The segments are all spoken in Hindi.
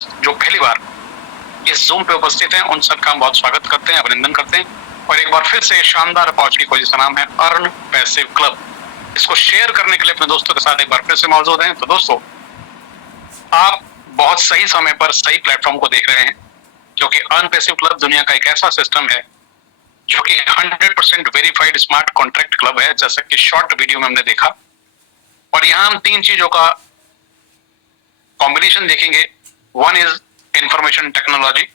जो पहली बार इस जूम पे उपस्थित हैं उन सबका हम बहुत स्वागत करते हैं, अभिनंदन करते हैं और एक बार फिर से शानदार अपॉर्चुनिटी की खोज, जिसका नाम है अर्न पैसिव क्लब। इसको शेयर करने के लिए अपने दोस्तों के साथ एक बार फिर से मौजूद हैं। तो दोस्तों, आप बहुत सही समय पर सही प्लेटफॉर्म को देख रहे हैं, क्योंकि अर्न पैसिव क्लब दुनिया का एक ऐसा सिस्टम है जो कि 100% वेरीफाइड स्मार्ट कॉन्ट्रैक्ट क्लब है, जैसा कि शॉर्ट वीडियो में हमने देखा। और यहां हम तीन चीजों का कॉम्बिनेशन देखेंगे। One is information technology,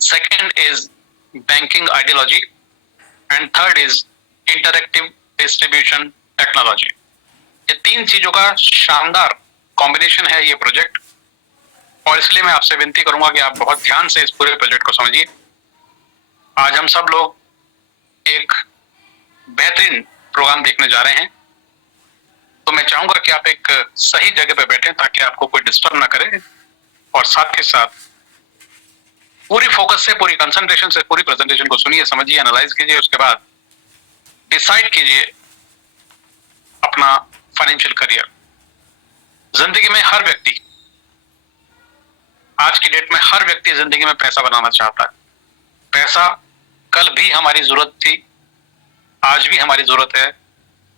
second is banking ideology and third is interactive distribution technology. ये तीन चीजों का शानदार कॉम्बिनेशन है ये प्रोजेक्ट, और इसलिए मैं आपसे विनती करूंगा कि आप बहुत ध्यान से इस पूरे प्रोजेक्ट को समझिए। आज हम सब लोग एक बेहतरीन प्रोग्राम देखने जा रहे हैं, तो मैं चाहूंगा कि आप एक सही जगह पे बैठें ताकि आपको कोई डिस्टर्ब ना करे, और साथ ही साथ पूरी फोकस से, पूरी कंसंट्रेशन से पूरी प्रेजेंटेशन को सुनिए, समझिए, एनालाइज कीजिए। उसके बाद डिसाइड कीजिए अपना फाइनेंशियल करियर। जिंदगी में हर व्यक्ति, आज की डेट में हर व्यक्ति जिंदगी में पैसा बनाना चाहता है। पैसा कल भी हमारी जरूरत थी, आज भी हमारी जरूरत है,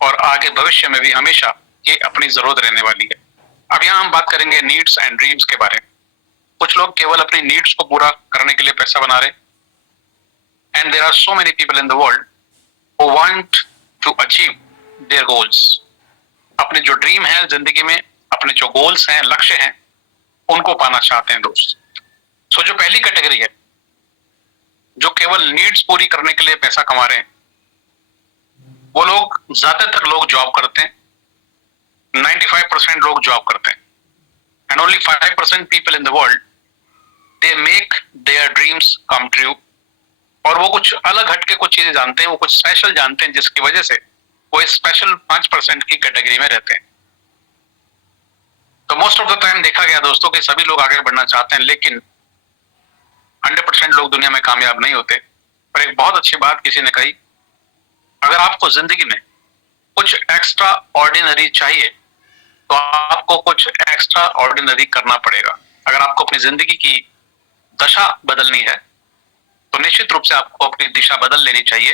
और आगे भविष्य में भी हमेशा ये अपनी जरूरत रहने वाली है। अब यहाँ हम बात करेंगे नीड्स एंड ड्रीम्स के बारे में। कुछ लोग केवल अपनी नीड्स को पूरा करने के लिए पैसा बना रहे, and there are so many people in the world who want to achieve their goals. अपने जो ड्रीम है जिंदगी में, अपने जो गोल्स हैं, लक्ष्य हैं, उनको पाना चाहते हैं दोस्त। सो जो पहली कैटेगरी है, जो केवल नीड्स पूरी करने के लिए पैसा कमा रहे हैं, वो लोग, ज्यादातर लोग जॉब करते हैं। 95% लोग जॉब करते हैं, and only 5% people in the world they make their dreams come true. और वो कुछ अलग हटके कुछ चीजें जानते हैं, वो कुछ स्पेशल जानते हैं, जिसकी वजह से वो स्पेशल 5% की कैटेगरी में रहते हैं। तो मोस्ट ऑफ द टाइम देखा गया दोस्तों कि सभी लोग आगे बढ़ना चाहते हैं, लेकिन 100% लोग दुनिया में कामयाब नहीं होते। पर एक बहुत अच्छी बात किसी ने कही, अगर आपको जिंदगी में कुछ एक्स्ट्रा ऑर्डिनरी चाहिए तो आपको कुछ एक्स्ट्रा ऑर्डिनरी करना पड़ेगा। अगर आपको अपनी जिंदगी की दशा बदलनी है तो निश्चित रूप से आपको अपनी दिशा बदल लेनी चाहिए,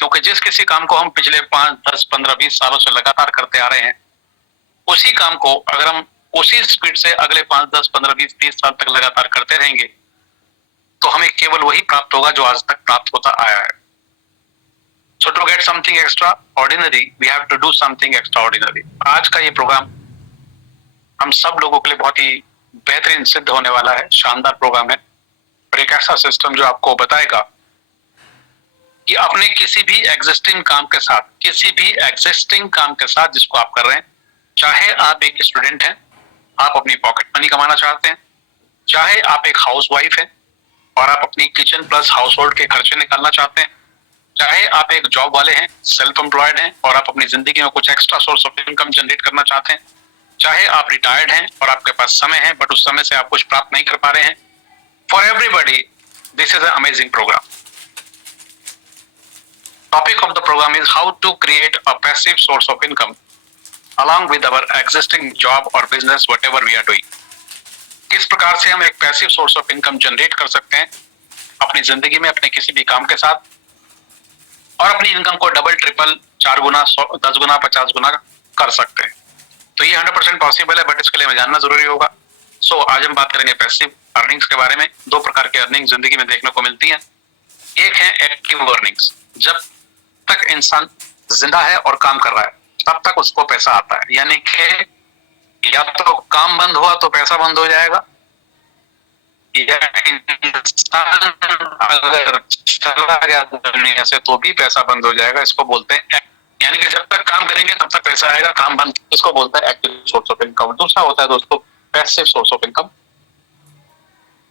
क्योंकि जिस किसी काम को हम पिछले 5, 10, 15, 20 सालों से लगातार करते आ रहे हैं, उसी काम को अगर हम उसी स्पीड से अगले 5, 10, 15, 20, 30 साल तक लगातार करते रहेंगे तो हमें केवल वही प्राप्त होगा जो आज तक प्राप्त होता आया है। So to get something extraordinary, we have to do something extraordinary. आज का ये प्रोग्राम हम सब लोगों के लिए बहुत ही बेहतरीन सिद्ध होने वाला है, शानदार प्रोग्राम है, और एक ऐसा सिस्टम जो आपको बताएगा कि अपने किसी भी एग्जिस्टिंग काम के साथ, किसी भी एग्जिस्टिंग काम के साथ जिसको आप कर रहे हैं, चाहे आप एक स्टूडेंट हैं, आप अपनी पॉकेट मनी कमाना चाहते हैं, चाहे आप एक हाउस वाइफ हैं और आप अपनी किचन प्लस हाउस होल्ड के खर्चे निकालना चाहते हैं, चाहे आप एक जॉब वाले हैं, सेल्फ एम्प्लॉयड हैं और आप अपनी जिंदगी में कुछ extra source of income generate करना चाहते हैं, चाहे आप रिटायर्ड हैं और आपके पास समय है बट उस समय से आप कुछ प्राप्त नहीं कर पा रहे हैं, for everybody this is a amazing program. Topic of the program is how to create a passive source of income along with our existing job or business whatever we are doing। किस प्रकार से हम एक passive source of income generate कर सकते हैं अपनी जिंदगी में, अपने किसी भी काम के साथ, और अपनी इनकम को डबल, ट्रिपल, 4 गुना, 10 गुना, 50 गुना कर सकते हैं। तो ये 100% पॉसिबल है, बट इसके लिए हमें जानना जरूरी होगा। सो आज हम बात करेंगे पैसिव अर्निंग्स के बारे में। 2 प्रकार के अर्निंग जिंदगी में देखने को मिलती हैं। एक है एक्टिव अर्निंग्स, जब तक इंसान जिंदा है और काम कर रहा है तब तक उसको पैसा आता है, यानी कि या तो काम बंद हुआ तो पैसा बंद हो जाएगा, या इंसान अगर चला गया दुनिया से तो भी पैसा बंद हो जाएगा। इसको बोलते हैं, यानी कि जब तक काम करेंगे तब तक पैसा आएगा, काम बंद, इसको बोलते हैं एक्टिव सोर्स ऑफ इनकम। दूसरा होता है दोस्तों पैसिव सोर्स ऑफ इनकम।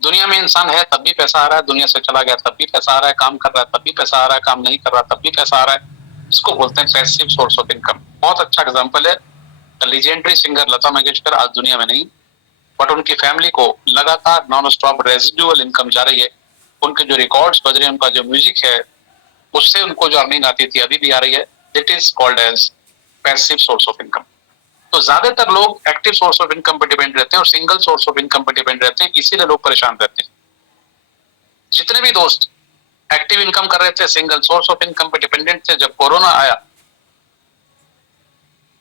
दुनिया में इंसान है तब भी पैसा आ रहा है, दुनिया से चला गया तब भी पैसा आ रहा है, काम कर रहा है तब भी पैसा आ रहा है, काम नहीं कर रहा तब भी पैसा आ रहा है। इसको बोलते हैं पैसिव सोर्स ऑफ इनकम। बहुत अच्छा एग्जांपल है लीजेंडरी सिंगर लता मंगेशकर, आज दुनिया में नहीं, बट उनकी फैमिली को लगातार नॉन स्टॉप रेजिडुअल इनकम जा रही है। उनके जो रिकॉर्ड्स बज रहे हैं, उनका जो म्यूजिक है, उससे उनको जो अर्निंग आती थी अभी भी आ रही है। It is called as passive source of income. तो ज्यादातर लोग एक्टिव सोर्स ऑफ इनकम पर डिपेंड रहते हैं और सिंगल सोर्स ऑफ इनकम पर डिपेंड रहते हैं, इसीलिए लोग परेशान रहते हैं। जितने भी दोस्त एक्टिव इनकम कर रहे थे, सिंगल सोर्स ऑफ इनकम पे डिपेंडेंट थे, जब कोरोना आया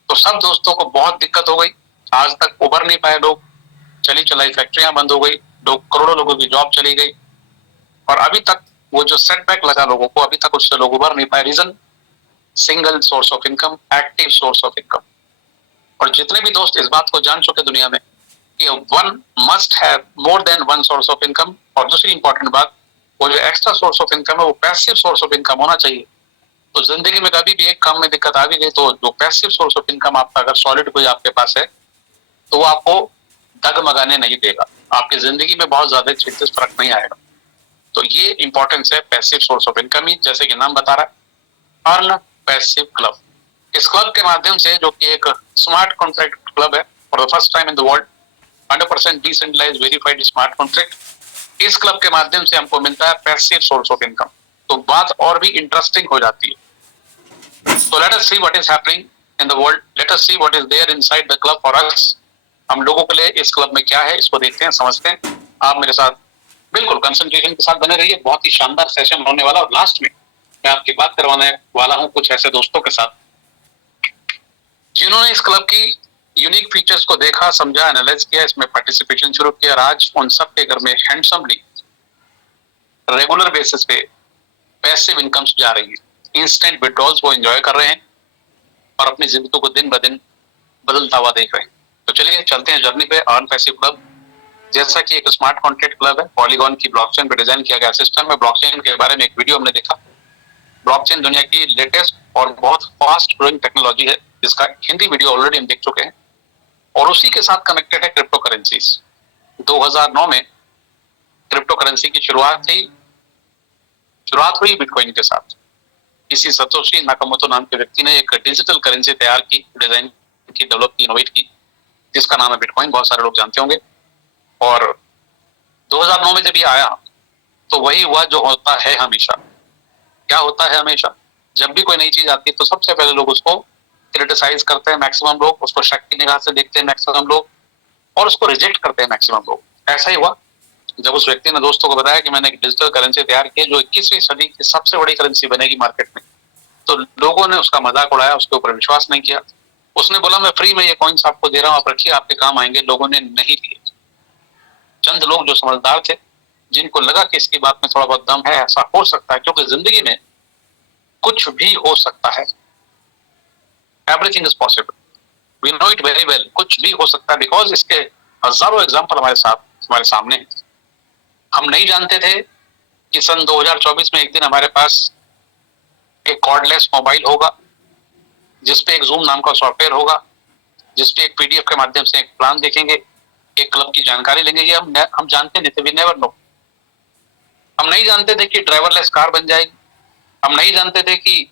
तो सब दोस्तों को बहुत दिक्कत हो गई। आज तक उभर नहीं पाए लोग, चली चलाई फैक्ट्रियां बंद हो गई, लोग करोड़ों लोगों की जॉब चली गई और अभी तक वो जो सेटबैक लगा लोगों को, अभी तक उससे लोग उभर नहीं पाए। Reason single source of income, active source of income. और जितने भी दोस्त इस बात को जान चुके दुनिया में कि one must have more than one source of income, और दूसरी इंपॉर्टेंट बात, वो जो एक्स्ट्रा सोर्स ऑफ इनकम है वो पैसिव सोर्स ऑफ इनकम होना चाहिए। तो जिंदगी में कभी भी एक काम में दिक्कत आ भी गई तो जो पैसिव सोर्स ऑफ इनकम आपका अगर सॉलिड कोई आपके पास है तो वो आपको डगमगाने नहीं देगा, आपकी जिंदगी में बहुत ज्यादा चेंजेस फर्क नहीं आएगा। तो ये इंपॉर्टेंस है पैसिव सोर्स ऑफ इनकम ही, जैसे कि नाम बता रहा है, अर्न पैसिव क्लब। इस क्लब के माध्यम से, जो कि एक स्मार्ट कॉन्ट्रैक्ट क्लब है for the first time in the world, 100% decentralised verified smart contract, इस क्लब के माध्यम से हमको मिलता है पैसिव सोर्स ऑफ इनकम। तो बात और भी इंटरेस्टिंग हो जाती है। So let us see what is happening in the world. Let us see what is there inside the club for us. हम लोगों के लिए इस क्लब में क्या है, इसको देखते हैं, समझते हैं। आप मेरे साथ बिल्कुल कंसंट्रेशन के साथ बने रहिए, बहुत ही शानदार सेशन होने वाला। और लास्ट में मैं आपकी बात करवाने वाला हूं कुछ ऐसे दोस्तों के साथ जिन्होंने इस क्लब की यूनिक फीचर्स को देखा, समझा, एनालाइज किया, इसमें पार्टिसिपेशन शुरू किया और आज उन सब के घर में हैंडसमली रेगुलर बेसिस पे पैसिव इनकम्स जा रही है। इंस्टेंट विड्रॉल्स वो एंजॉय कर रहे हैं और अपनी जिंदगी को दिन ब दिन बदलता हुआ देख रहे हैं। तो चलिए चलते हैं जर्नी पे। अर्न पैसिव क्लब जैसा कि एक स्मार्ट कॉन्ट्रैक्ट क्लब है, पॉलीगॉन की ब्लॉकचेन पे डिजाइन किया गया सिस्टम है। ब्लॉकचेन के बारे में एक वीडियो हमने देखा। ब्लॉकचेन दुनिया की लेटेस्ट और बहुत फास्ट ग्रोइंग टेक्नोलॉजी है, जिसका हिंदी वीडियो ऑलरेडी हम देख चुके हैं। और उसी के साथ कनेक्टेड है क्रिप्टो करेंसीज। 2009 में क्रिप्टो करेंसी की शुरुआत हुई बिटकॉइन के साथ। किसी सतोशी नाकामोटो नाम के व्यक्ति ने एक डिजिटल करेंसी तैयार की, डिजाइन की, डेवलप की, इनोवेट की, जिसका नाम है बिटकॉइन। बहुत सारे लोग जानते होंगे। और 2009 में जब ये आया तो वही हुआ जो होता है हमेशा। क्या होता है हमेशा? जब भी कोई नई चीज आती है तो सबसे पहले लोग उसको क्रिटिसाइज करते हैं, मैक्सिमम लोग उसको शक की निगाह से देखते हैं, मैक्सिमम लोग, और उसको रिजेक्ट करते हैं मैक्सिमम लोग। ऐसा ही हुआ जब उस व्यक्ति ने दोस्तों को बताया कि मैंने एक डिजिटल करेंसी तैयार की जो 21वीं सदी की सबसे बड़ी करेंसी बनेगी मार्केट में। तो लोगों ने उसका मजाक उड़ाया, उसके ऊपर विश्वास नहीं किया। उसने बोला मैं फ्री में ये कॉइन्स आपको दे रहा हूं, आप रखिए, आपके काम आएंगे। लोगों ने नहीं लिए। चंद लोग जो समझदार थे, जिनको लगा कि इसकी बात में थोड़ा बहुत दम है, ऐसा हो सकता है, क्योंकि जिंदगी में कुछ भी हो सकता है। Everything is possible, we know it very well. कुछ भी हो सकता है, बिकॉज इसके हजारों एग्जाम्पल हमारे सामने हैं। हम नहीं जानते थे कि सन 2024 में एक दिन हमारे पास एक कॉर्डलेस मोबाइल होगा, जिसपे एक जूम नाम का सॉफ्टवेयर होगा, जिसपे एक पीडीएफ के माध्यम से एक प्लान देखेंगे, एक क्लब की जानकारी लेंगे। ये हम जानते नहीं थे, वी नेवर नो। हम नहीं जानते थे कि ड्राइवरलेस कार बन जाएगी। हम नहीं जानते थे कि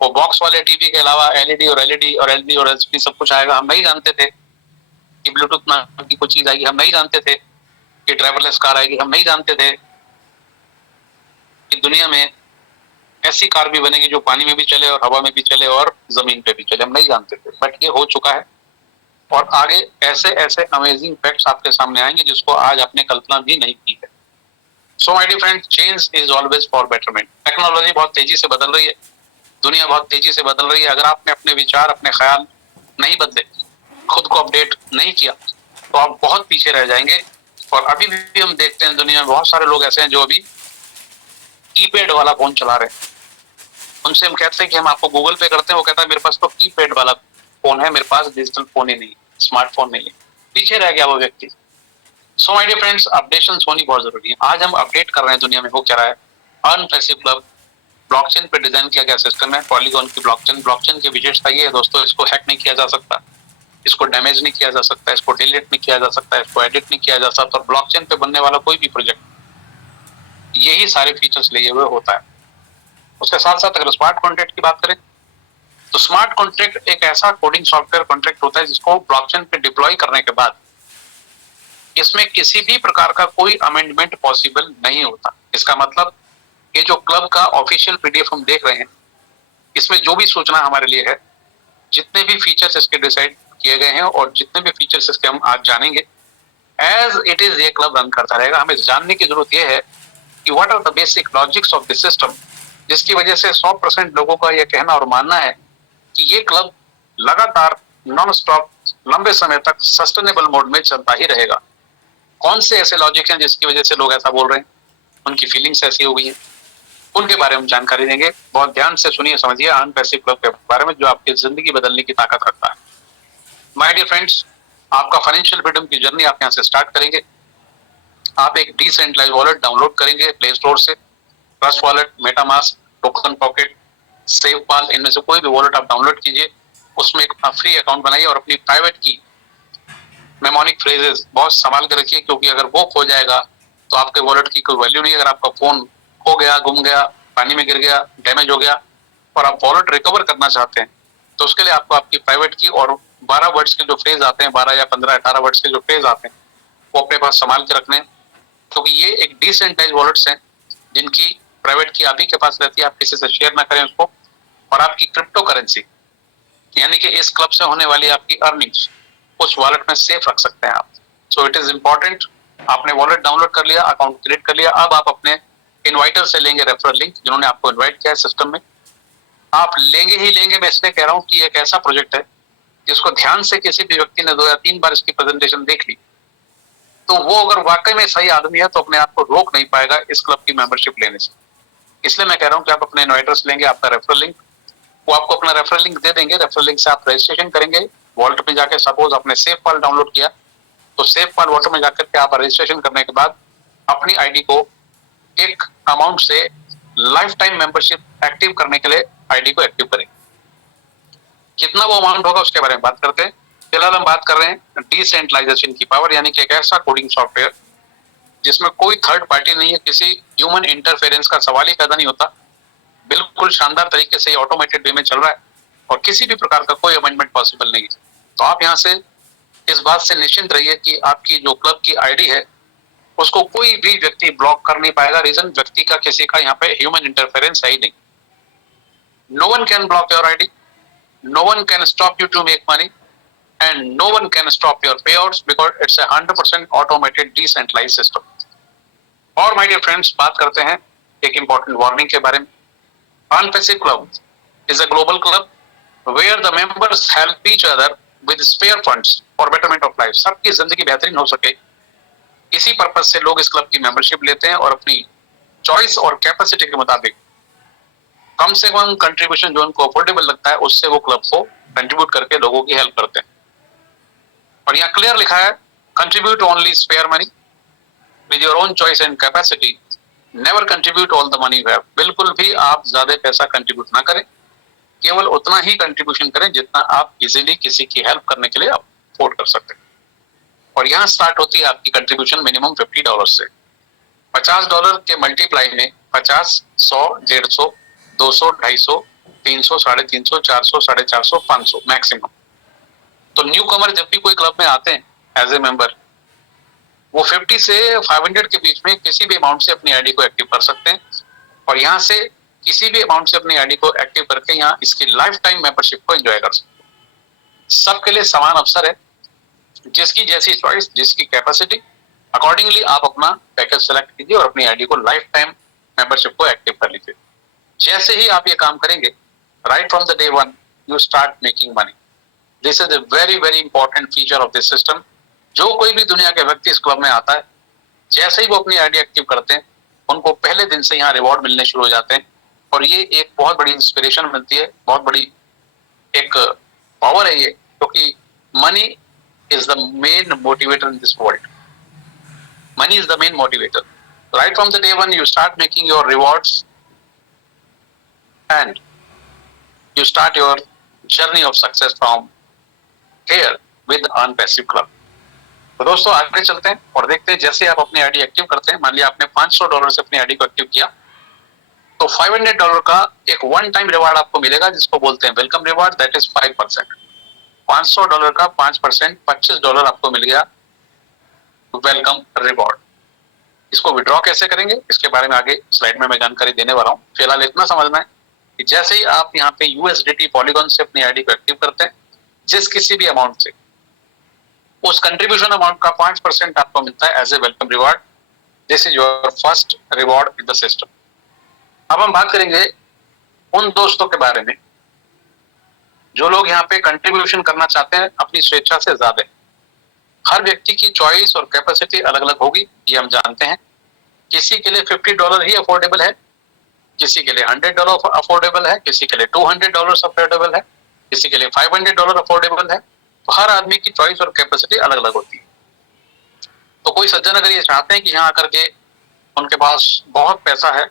वो बॉक्स वाले टीवी के अलावा एलईडी और एलबी और एलसीडी सब कुछ आएगा। हम नहीं जानते थे कि ब्लूटूथ नाम की कुछ चीज आएगी। हम नहीं जानते थे कि ड्राइवरलेस कार आएगी। हम नहीं जानते थे कि दुनिया में ऐसी कार भी बनेगी जो पानी में भी चले और हवा में भी चले और जमीन पे भी चले। हम नहीं जानते थे, बट ये हो चुका है। और आगे ऐसे ऐसे अमेजिंग फैक्ट्स आपके सामने आएंगे जिसको आज आपने कल्पना भी नहीं की है। So my dear friend, change is always for betterment. Technology बहुत तेजी से बदल रही है, दुनिया बहुत तेजी से बदल रही है। अगर आपने अपने विचार, अपने ख्याल नहीं बदले, खुद को अपडेट नहीं किया, तो आप बहुत पीछे रह जाएंगे। और अभी भी हम देखते हैं दुनिया में बहुत सारे लोग ऐसे हैं जो अभी कीपैड वाला फोन चला रहे हैं। उनसे हम कहते हैं कि हम आपको गूगल पे करते हैं, वो कहता है मेरे पास तो कीपैड वाला फोन है, मेरे पास डिजिटल फोन ही नहीं, स्मार्टफोन नहीं है। पीछे रह गया वो व्यक्ति। So my dear friends, updation होनी बहुत जरूरी है। आज हम अपडेट कर रहे हैं दुनिया में हो क्या रहा है। अर्न पैसिव क्लब ब्लॉकचेन पे डिजाइन किया गया सिस्टम है, पॉलीगॉन की ब्लॉकचेन। ब्लॉकचेन की विशेषता ये है दोस्तों, इसको हैक नहीं किया जा सकता, इसको डैमेज नहीं किया जा सकता, इसको डिलीट नहीं किया जा सकता, इसको एडिट नहीं किया जा सकता। और ब्लॉकचेन पे बनने वाला कोई भी प्रोजेक्ट यही सारे फीचर्स लिए हुए होता है। उसके साथ साथ अगर स्मार्ट कॉन्ट्रैक्ट की बात करें तो स्मार्ट कॉन्ट्रैक्ट एक ऐसा कोडिंग सॉफ्टवेयर कॉन्ट्रैक्ट होता है जिसको ब्लॉकचेन पे डिप्लॉय करने के बाद इसमें किसी भी प्रकार का कोई अमेंडमेंट पॉसिबल नहीं होता। इसका मतलब ये जो क्लब का ऑफिशियल पीडीएफ हम देख रहे हैं, इसमें जो भी सूचना हमारे लिए है, जितने भी फीचर्स इसके डिसाइड किए गए हैं और जितने भी फीचर्स इसके हम आज जानेंगे, एज इट इज ये क्लब रन करता रहेगा। हमें जानने की जरूरत यह है कि what are the basic logics of the system, जिसकी वजह से 100% लोगों का यह कहना और मानना है कि ये क्लब लगातार नॉन स्टॉप लंबे समय तक सस्टेनेबल मोड में चलता ही रहेगा। कौन से ऐसे लॉजिक हैं जिसकी वजह से लोग ऐसा बोल रहे हैं, उनकी फीलिंग्स ऐसी हो गई है, उनके बारे में जानकारी देंगे। बहुत ध्यान से सुनिए, समझिए अर्न पैसिव क्लब के बारे में, जो आपकी जिंदगी बदलने की ताकत रखता है। माय डियर फ्रेंड्स, आपका फाइनेंशियल फ्रीडम की जर्नी आप यहाँ से स्टार्ट करेंगे। आप एक डिसेंट्रलाइज्ड वॉलेट डाउनलोड करेंगे प्ले स्टोर से। Trust wallet, MetaMask, token pocket, SafePal, इनमें से कोई भी वॉलेट आप डाउनलोड कीजिए। उसमें एक फ्री अकाउंट बनाइए और अपनी प्राइवेट की मेमोनिक फ्रेजेस बहुत संभाल के रखिए, क्योंकि अगर वो खो जाएगा तो आपके वॉलेट की कोई वैल्यू नहीं। अगर आपका फोन खो गया, गुम गया, पानी में गिर गया, डैमेज हो गया और आप वॉलेट रिकवर करना चाहते हैं, तो उसके लिए आपको आपकी प्राइवेट की और 12 वर्ड्स के जो फ्रेज आते हैं, 12 या 15, 18 वर्ड्स के जो फ्रेज आते हैं, वो अपने पास संभाल के रखने हैं, क्योंकि ये एक डिसेंट्रलाइज्ड वॉलेट्स हैं जिनकी प्राइवेट की आप ही के पास रहती है। आप किसी से शेयर ना करें उसको। और आपकी क्रिप्टो करेंसी यानी कि इस क्लब से होने वाली आपकी अर्निंग्स उस वॉलेट में सेफ रख सकते हैं आप। So it is important. आपने वॉलेट डाउनलोड कर लिया, अकाउंट क्रिएट कर लिया, अब आप अपने इन्वाइटर से लेंगे रेफरल लिंक, जिन्होंने आपको इन्वाइट किया है सिस्टम में। आप लेंगे ही लेंगे। मैं इसलिए कह रहा हूँ कि एक ऐसा प्रोजेक्ट है जिसको ध्यान से किसी भी व्यक्ति ने 2 या 3 बार इसकी प्रेजेंटेशन देख ली, तो वो अगर वाकई में सही आदमी है तो अपने आप को रोक नहीं पाएगा इस क्लब की मेंबरशिप लेने से। इसलिए मैं कह रहा हूँ कि आप अपने इन्वाइटर्स लेंगे, आपका रेफरल लिंक, वो आपको अपना रेफरल लिंक दे देंगे। रेफरल लिंक से आप रजिस्ट्रेशन करेंगे वॉलेट में जाके। सपोज आपने सेव फाइल डाउनलोड किया, तो सेव फाइल वॉलेट में जाकर के आप रजिस्ट्रेशन करने के बाद अपनी आईडी को एक अमाउंट से लाइफ टाइम मेंबरशिप एक्टिव करने के लिए आईडी को एक्टिव करेंगे। कितना वो अमाउंट होगा उसके बारे में बात करते हैं। फिलहाल हम बात कर रहे हैं डिसेंट्रलाइजेशन की पावर, यानी कि एक ऐसा कोडिंग सॉफ्टवेयर जिसमें कोई थर्ड पार्टी नहीं है, किसी ह्यूमन इंटरफेरेंस का सवाल ही पैदा नहीं होता। बिल्कुल शानदार तरीके से ऑटोमेटेड वे में चल रहा है और किसी भी प्रकार का कोई अमेंडमेंट पॉसिबल नहीं है। तो आप यहाँ से इस बात से निश्चिंत रहिए कि आपकी जो क्लब की आईडी है उसको कोई भी व्यक्ति ब्लॉक कर नहीं पाएगा। रीजन, व्यक्ति का किसी का यहाँ पे ह्यूमन इंटरफेरेंस है ही नहीं। No one can block your ID, no one can stop you to make money and no one can stop your payouts because it's a 100% automated decentralized system. और my dear friends, बात करते हैं एक important warning के बारे में। Unpassive Club is a global club where the members help each other with spare funds for betterment of life. सबकी जिंदगी बेहतरीन हो सके, इसी पर्पज से लोग इस क्लब की मेंबरशिप लेते हैं और अपनी चॉइस और कैपेसिटी के मुताबिक कम से कम कंट्रीब्यूशन जो उनको अफोर्डेबल लगता है उससे वो क्लब को कंट्रीब्यूट करके लोगों की हेल्प करते हैं। और यहाँ क्लियर लिखा है, contribute only spare money with your own choice and capacity, never contribute all the money you have. बिल्कुल भी आप ज्यादा पैसा कंट्रीब्यूट ना करें, केवल उतना ही कंट्रीब्यूशन करें जितना आप इजीली किसी की हेल्प करने के लिए अफोर्ड कर सकते हैं। और यहाँ स्टार्ट होती है आपकी कंट्रीब्यूशन मिनिमम $50 से। $50 के मल्टीप्लाई में 50, 100, 150, 200, 250, 300, 350, 400, 450, 500 मैक्सिमम। तो न्यू कमर जब भी कोई क्लब में आते हैं एज ए मेंबर, वो 50 से 500 के बीच में किसी भी अमाउंट से अपनी आईडी को एक्टिव कर सकते हैं और यहाँ से किसी भी अमाउंट से अपनी आईडी को एक्टिव करके यहाँ इसकी लाइफ टाइम मेंबरशिप को एंजॉय कर सकते हैं। सबके लिए समान अवसर है, जिसकी जैसी चॉइस, जिसकी कैपेसिटी, अकॉर्डिंगली आप अपना पैकेज सेलेक्ट कीजिए और अपनी आईडी को लाइफ टाइम मेंबरशिप को एक्टिव कर लीजिए। जैसे ही आप ये काम करेंगे, right from the day one you start making money. This is a very very important feature of this system. जो कोई भी दुनिया के व्यक्ति इस क्लब में आता है, जैसे ही वो अपनी आईडी एक्टिव करते हैं, उनको पहले दिन से यहाँ रिवॉर्ड मिलने शुरू हो जाते हैं और ये एक बहुत बड़ी इंस्पिरेशन मिलती है, बहुत बड़ी एक पावर है ये, क्योंकि money is the main motivator in this world. Money is the main motivator. Right from the day one you start making your rewards and you start your journey of success from here with Unpassive Club. तो दोस्तों आगे चलते हैं और देखते हैं जैसे आप अपनी आईडी एक्टिव करते हैं। मान लिया आपने $500 से अपनी आईडी को एक्टिव किया, तो $500 का एक वन टाइम रिवार्ड आपको मिलेगा जिसको बोलते हैं वेलकम रिवार्ड, दैट इज 5%। $500 का 5% $25 आपको मिल गया वेलकम रिवॉर्ड। इसको विड्रॉ कैसे करेंगे इसके बारे में आगे स्लाइड में मैं जानकारी देने वाला हूँ। फिलहाल इतना समझना है कि जैसे ही आप यहाँ पे USDT पॉलीगॉन से अपनी आईडी को एक्टिव करते हैं, जिस किसी भी अमाउंट से, उस कंट्रीब्यूशन अमाउंट का 5% आपको मिलता है as a welcome reward. This is your first reward in the system. अब हम बात करेंगे उन दोस्तों के बारे में जो लोग यहाँ पे कंट्रीब्यूशन करना चाहते हैं अपनी स्वेच्छा से ज्यादा। हर व्यक्ति की चॉइस और कैपेसिटी अलग अलग होगी, ये हम जानते हैं। किसी के लिए $50 ही अफोर्डेबल है, किसी के लिए $100 अफोर्डेबल है, किसी के लिए $200 अफोर्डेबल है, किसी के लिए $500 अफोर्डेबल है। तो हर आदमी की चॉइस और कैपेसिटी अलग अलग होती है। तो कोई सज्जन अगर ये चाहते हैं कि यहाँ आकर के उनके पास बहुत पैसा है,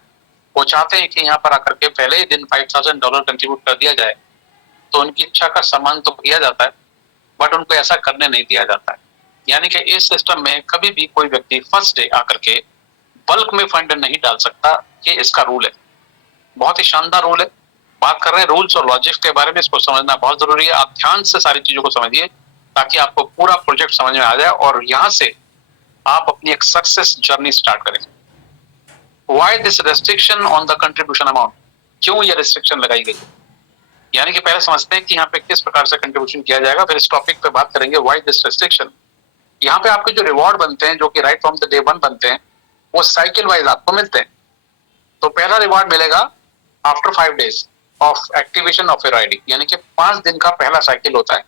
वो चाहते हैं कि यहाँ पर आकर के पहले ही दिन $5,000 कंट्रीब्यूट कर दिया जाए, तो उनकी इच्छा का सम्मान तो किया जाता है, बट उनको ऐसा करने नहीं दिया जाता है। यानी कि इस सिस्टम में कभी भी कोई व्यक्ति फर्स्ट डे आकर के बल्क में फंड नहीं डाल सकता, ये इसका रूल है। बहुत ही शानदार रूल है। बात कर रहे हैं रूल्स और लॉजिक के बारे में, इसको समझना बहुत जरूरी है। आप ध्यान से सारी चीजों को समझिए ताकि आपको पूरा प्रोजेक्ट समझ में आ जाए और यहाँ से आप अपनी एक सक्सेस जर्नी स्टार्ट करें। Why this restriction on the contribution amount? क्यों ये रिस्ट्रिक्शन लगाई गई? यानी कि पहले समझते हैं कि यहाँ पे किस प्रकार से कंट्रीब्यूशन किया जाएगा, फिर इस टॉपिक पे बात करेंगे व्हाई दिस रिस्ट्रिक्शन। यहाँ पे आपके जो रिवॉर्ड बनते हैं, जो कि right from the day one बनते हैं, वो साइकिल वाइज आपको मिलते हैं। तो पहला रिवॉर्ड मिलेगा after 5 days of activation of your ID, यानी कि 5 दिन का पहला साइकिल होता है,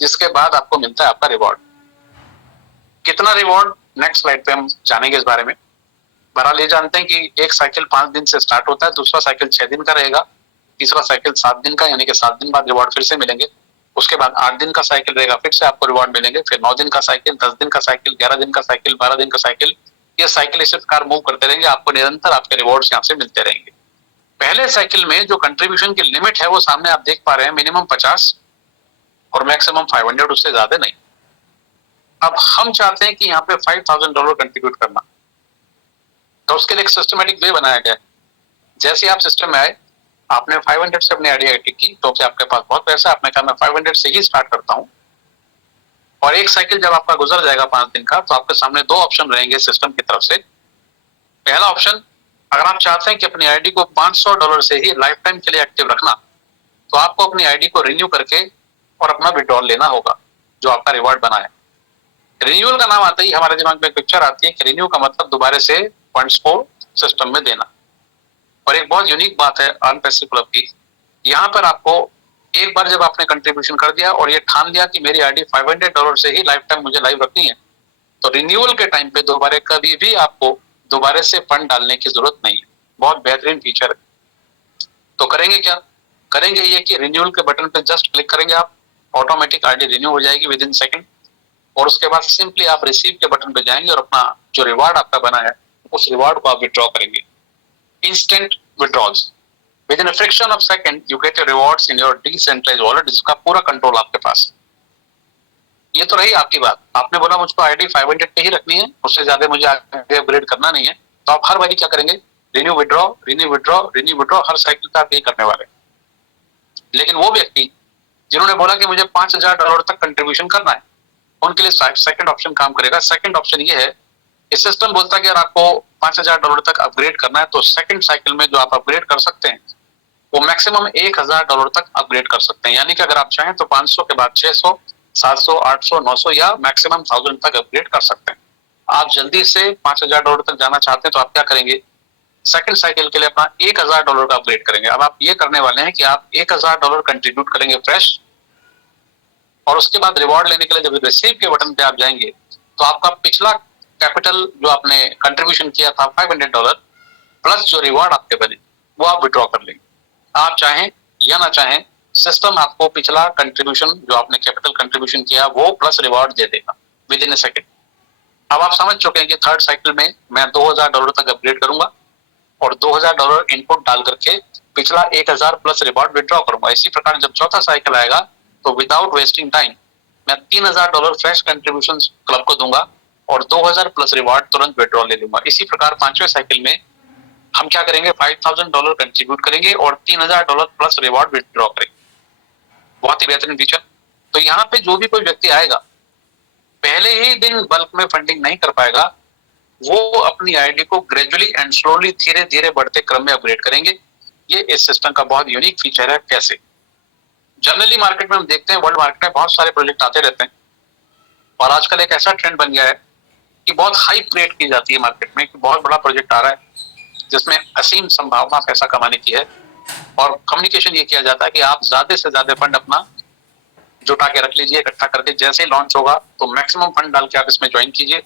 जिसके बाद आपको मिलता है आपका रिवॉर्ड। कितना रिवॉर्ड, नेक्स्ट स्लाइड पे हम जानेंगे इस बारे में। बहरहाल ये जानते हैं कि एक साइकिल 5 दिन से स्टार्ट होता है, दूसरा साइकिल 6 दिन का रहेगा, तीसरा साइकिल 7 दिन का, यानी कि 7 दिन बाद रिवॉर्ड फिर से मिलेंगे। उसके बाद 8 दिन का साइकिल रहेगा, फिर से आपको रिवॉर्ड मिलेंगे, फिर 9 दिन का साइकिल, 10 दिन का साइकिल, 11 दिन का साइकिल, 12 दिन का साइकिल। ये साइकिल इसी प्रकार मूव करते रहेंगे, आपको निरंतर आपके रिवॉर्ड्स यहाँ से मिलते रहेंगे। पहले साइकिल में जो कंट्रीब्यूशन की लिमिट है वो सामने आप देख पा रहे हैं, मिनिमम 50 और मैक्सिमम 500, उससे ज्यादा नहीं। अब हम चाहते हैं कि यहाँ पे $5,000 कंट्रीब्यूट करना, तो उसके लिए एक सिस्टमेटिक वे बनाया गया है। जैसे आप सिस्टम में आए, आपने 500 से अपनी आईडी क्लिक की, तो क्या आपके पास बहुत पैसा है, आपने कहा मैं 500 से ही स्टार्ट करता हूँ। और एक साइकिल जब आपका गुजर जाएगा 5 दिन का, तो आपके सामने 2 ऑप्शन रहेंगे सिस्टम की तरफ से। पहला ऑप्शन, अगर आप चाहते हैं कि अपनी आईडी को $500 से ही लाइफ टाइम के लिए एक्टिव रखना, तो आपको अपनी आईडी को रिन्यू करके और अपना विड्रॉल लेना होगा, जो आपका रिवॉर्ड बना है। रिन्यूअल का नाम आते ही हमारे दिमाग में एक पिक्चर आती है कि रिन्यू का मतलब दोबारा से फंड्स को सिस्टम में देना। और एक बहुत यूनिक बात है अर्न पैसिव क्लब की, यहाँ पर आपको एक बार जब आपने कंट्रीब्यूशन कर दिया और ये ठान लिया कि मेरी आईडी $500 से ही लाइफ टाइम मुझे लाइव रखनी है, तो रिन्यूअल के टाइम पे दोबारा कभी भी आपको दोबारा से फंड डालने की जरूरत नहीं है। बहुत बेहतरीन फीचर है। तो करेंगे क्या, करेंगे ये कि रिन्यूअल के बटन पे जस्ट क्लिक करेंगे आप, ऑटोमेटिक आईडी रिन्यू हो जाएगी विद इन सेकंड। और उसके बाद सिंपली आप रिसीव के बटन पे जाएंगे और अपना जो रिवार्ड आपका बना है उस रिवार्ड को आप विड्रॉ करेंगे। Instant withdrawals, within a fraction of second you get your rewards in your decentralised wallet, जिसका पूरा कंट्रोल आपके पास। ये तो रही आपकी बात, आपने बोला मुझको आईडी 500 पे ही रखनी है, उससे ज्यादा मुझे आगे अपग्रेड करना नहीं है, तो आप हर बारी क्या करेंगे, renew withdraw, renew withdraw, renew withdraw, हर साइकिल का आप यही करने वाले। लेकिन वो व्यक्ति जिन्होंने बोला कि मुझे $5,000 तक कंट्रीब्यूशन करना है, उनके लिए सेकंड ऑप्शन काम करेगा। सेकंड ऑप्शन ये है कि सिस्टम बोलता है कि अगर आपको $5,000 तक अपग्रेड करना है, तो सेकंड साइकिल में जो आप अपग्रेड कर सकते हैं वो मैक्सिमम $1,000 तक अपग्रेड कर सकते हैं। यानी कि अगर आप चाहें तो 500 के बाद 600, 700, 800, 900 या मैक्सिमम 1000 तक अपग्रेड कर सकते हैं। आप जल्दी से $5,000 तक जाना चाहते हैं तो आप क्या करेंगे, सेकंड साइकिल के लिए अपना $1,000 का अपग्रेड करेंगे। अब आप ये करने वाले हैं कि आप $1,000 कंट्रीब्यूट करेंगे फ्रेश, और उसके बाद रिवॉर्ड लेने के लिए जब रिसीव के बटन पे आप जाएंगे तो आपका पिछला कैपिटल जो आपने कंट्रीब्यूशन किया था $500 प्लस जो रिवॉर्ड आपके बने वो आप विड्रॉ कर लेंगे। आप चाहें या ना चाहें, सिस्टम आपको पिछला कंट्रीब्यूशन जो आपने कैपिटल कंट्रीब्यूशन किया वो प्लस रिवॉर्ड दे देगा विद इन ए सेकेंड। अब आप समझ चुके हैं कि थर्ड साइकिल में मैं $2,000 तक अपग्रेड करूंगा और $2,000 इनपुट डाल करके पिछला 1,000 प्लस रिवॉर्ड विड्रॉ करूंगा। इसी प्रकार जब चौथा साइकिल आएगा तो विदाउट वेस्टिंग टाइम मैं $3,000 फ्रेश कंट्रीब्यूशन क्लब को दूंगा और 2,000 प्लस रिवॉर्ड तुरंत विड्रॉ ले लूंगा। इसी प्रकार पांचवें साइकिल में हम क्या करेंगे, $5,000 कंट्रीब्यूट करेंगे और $3,000 प्लस रिवॉर्ड विड्रॉ करेंगे। बहुत ही बेहतरीन फीचर। तो यहाँ पे जो भी कोई व्यक्ति आएगा पहले ही दिन बल्क में फंडिंग नहीं कर पाएगा, वो अपनी आईडी को ग्रेजुअली एंड स्लोली धीरे धीरे बढ़ते क्रम में अपग्रेड करेंगे। ये इस सिस्टम का बहुत यूनिक फीचर है। कैसे, जनरली मार्केट में हम देखते हैं, वर्ल्ड मार्केट में बहुत सारे प्रोजेक्ट आते रहते हैं और आजकल एक ऐसा ट्रेंड बन गया है कि बहुत हाई क्रिएट की जाती है मार्केट में कि बहुत बड़ा प्रोजेक्ट आ रहा है जिसमें असीम संभावना पैसा कमाने की है और कम्युनिकेशन ये किया जाता है कि आप ज्यादा से ज्यादा फंड अपना जुटा के रख लीजिए, इकट्ठा करके जैसे ही लॉन्च होगा तो मैक्सिमम फंड डाल के आप इसमें ज्वाइन कीजिए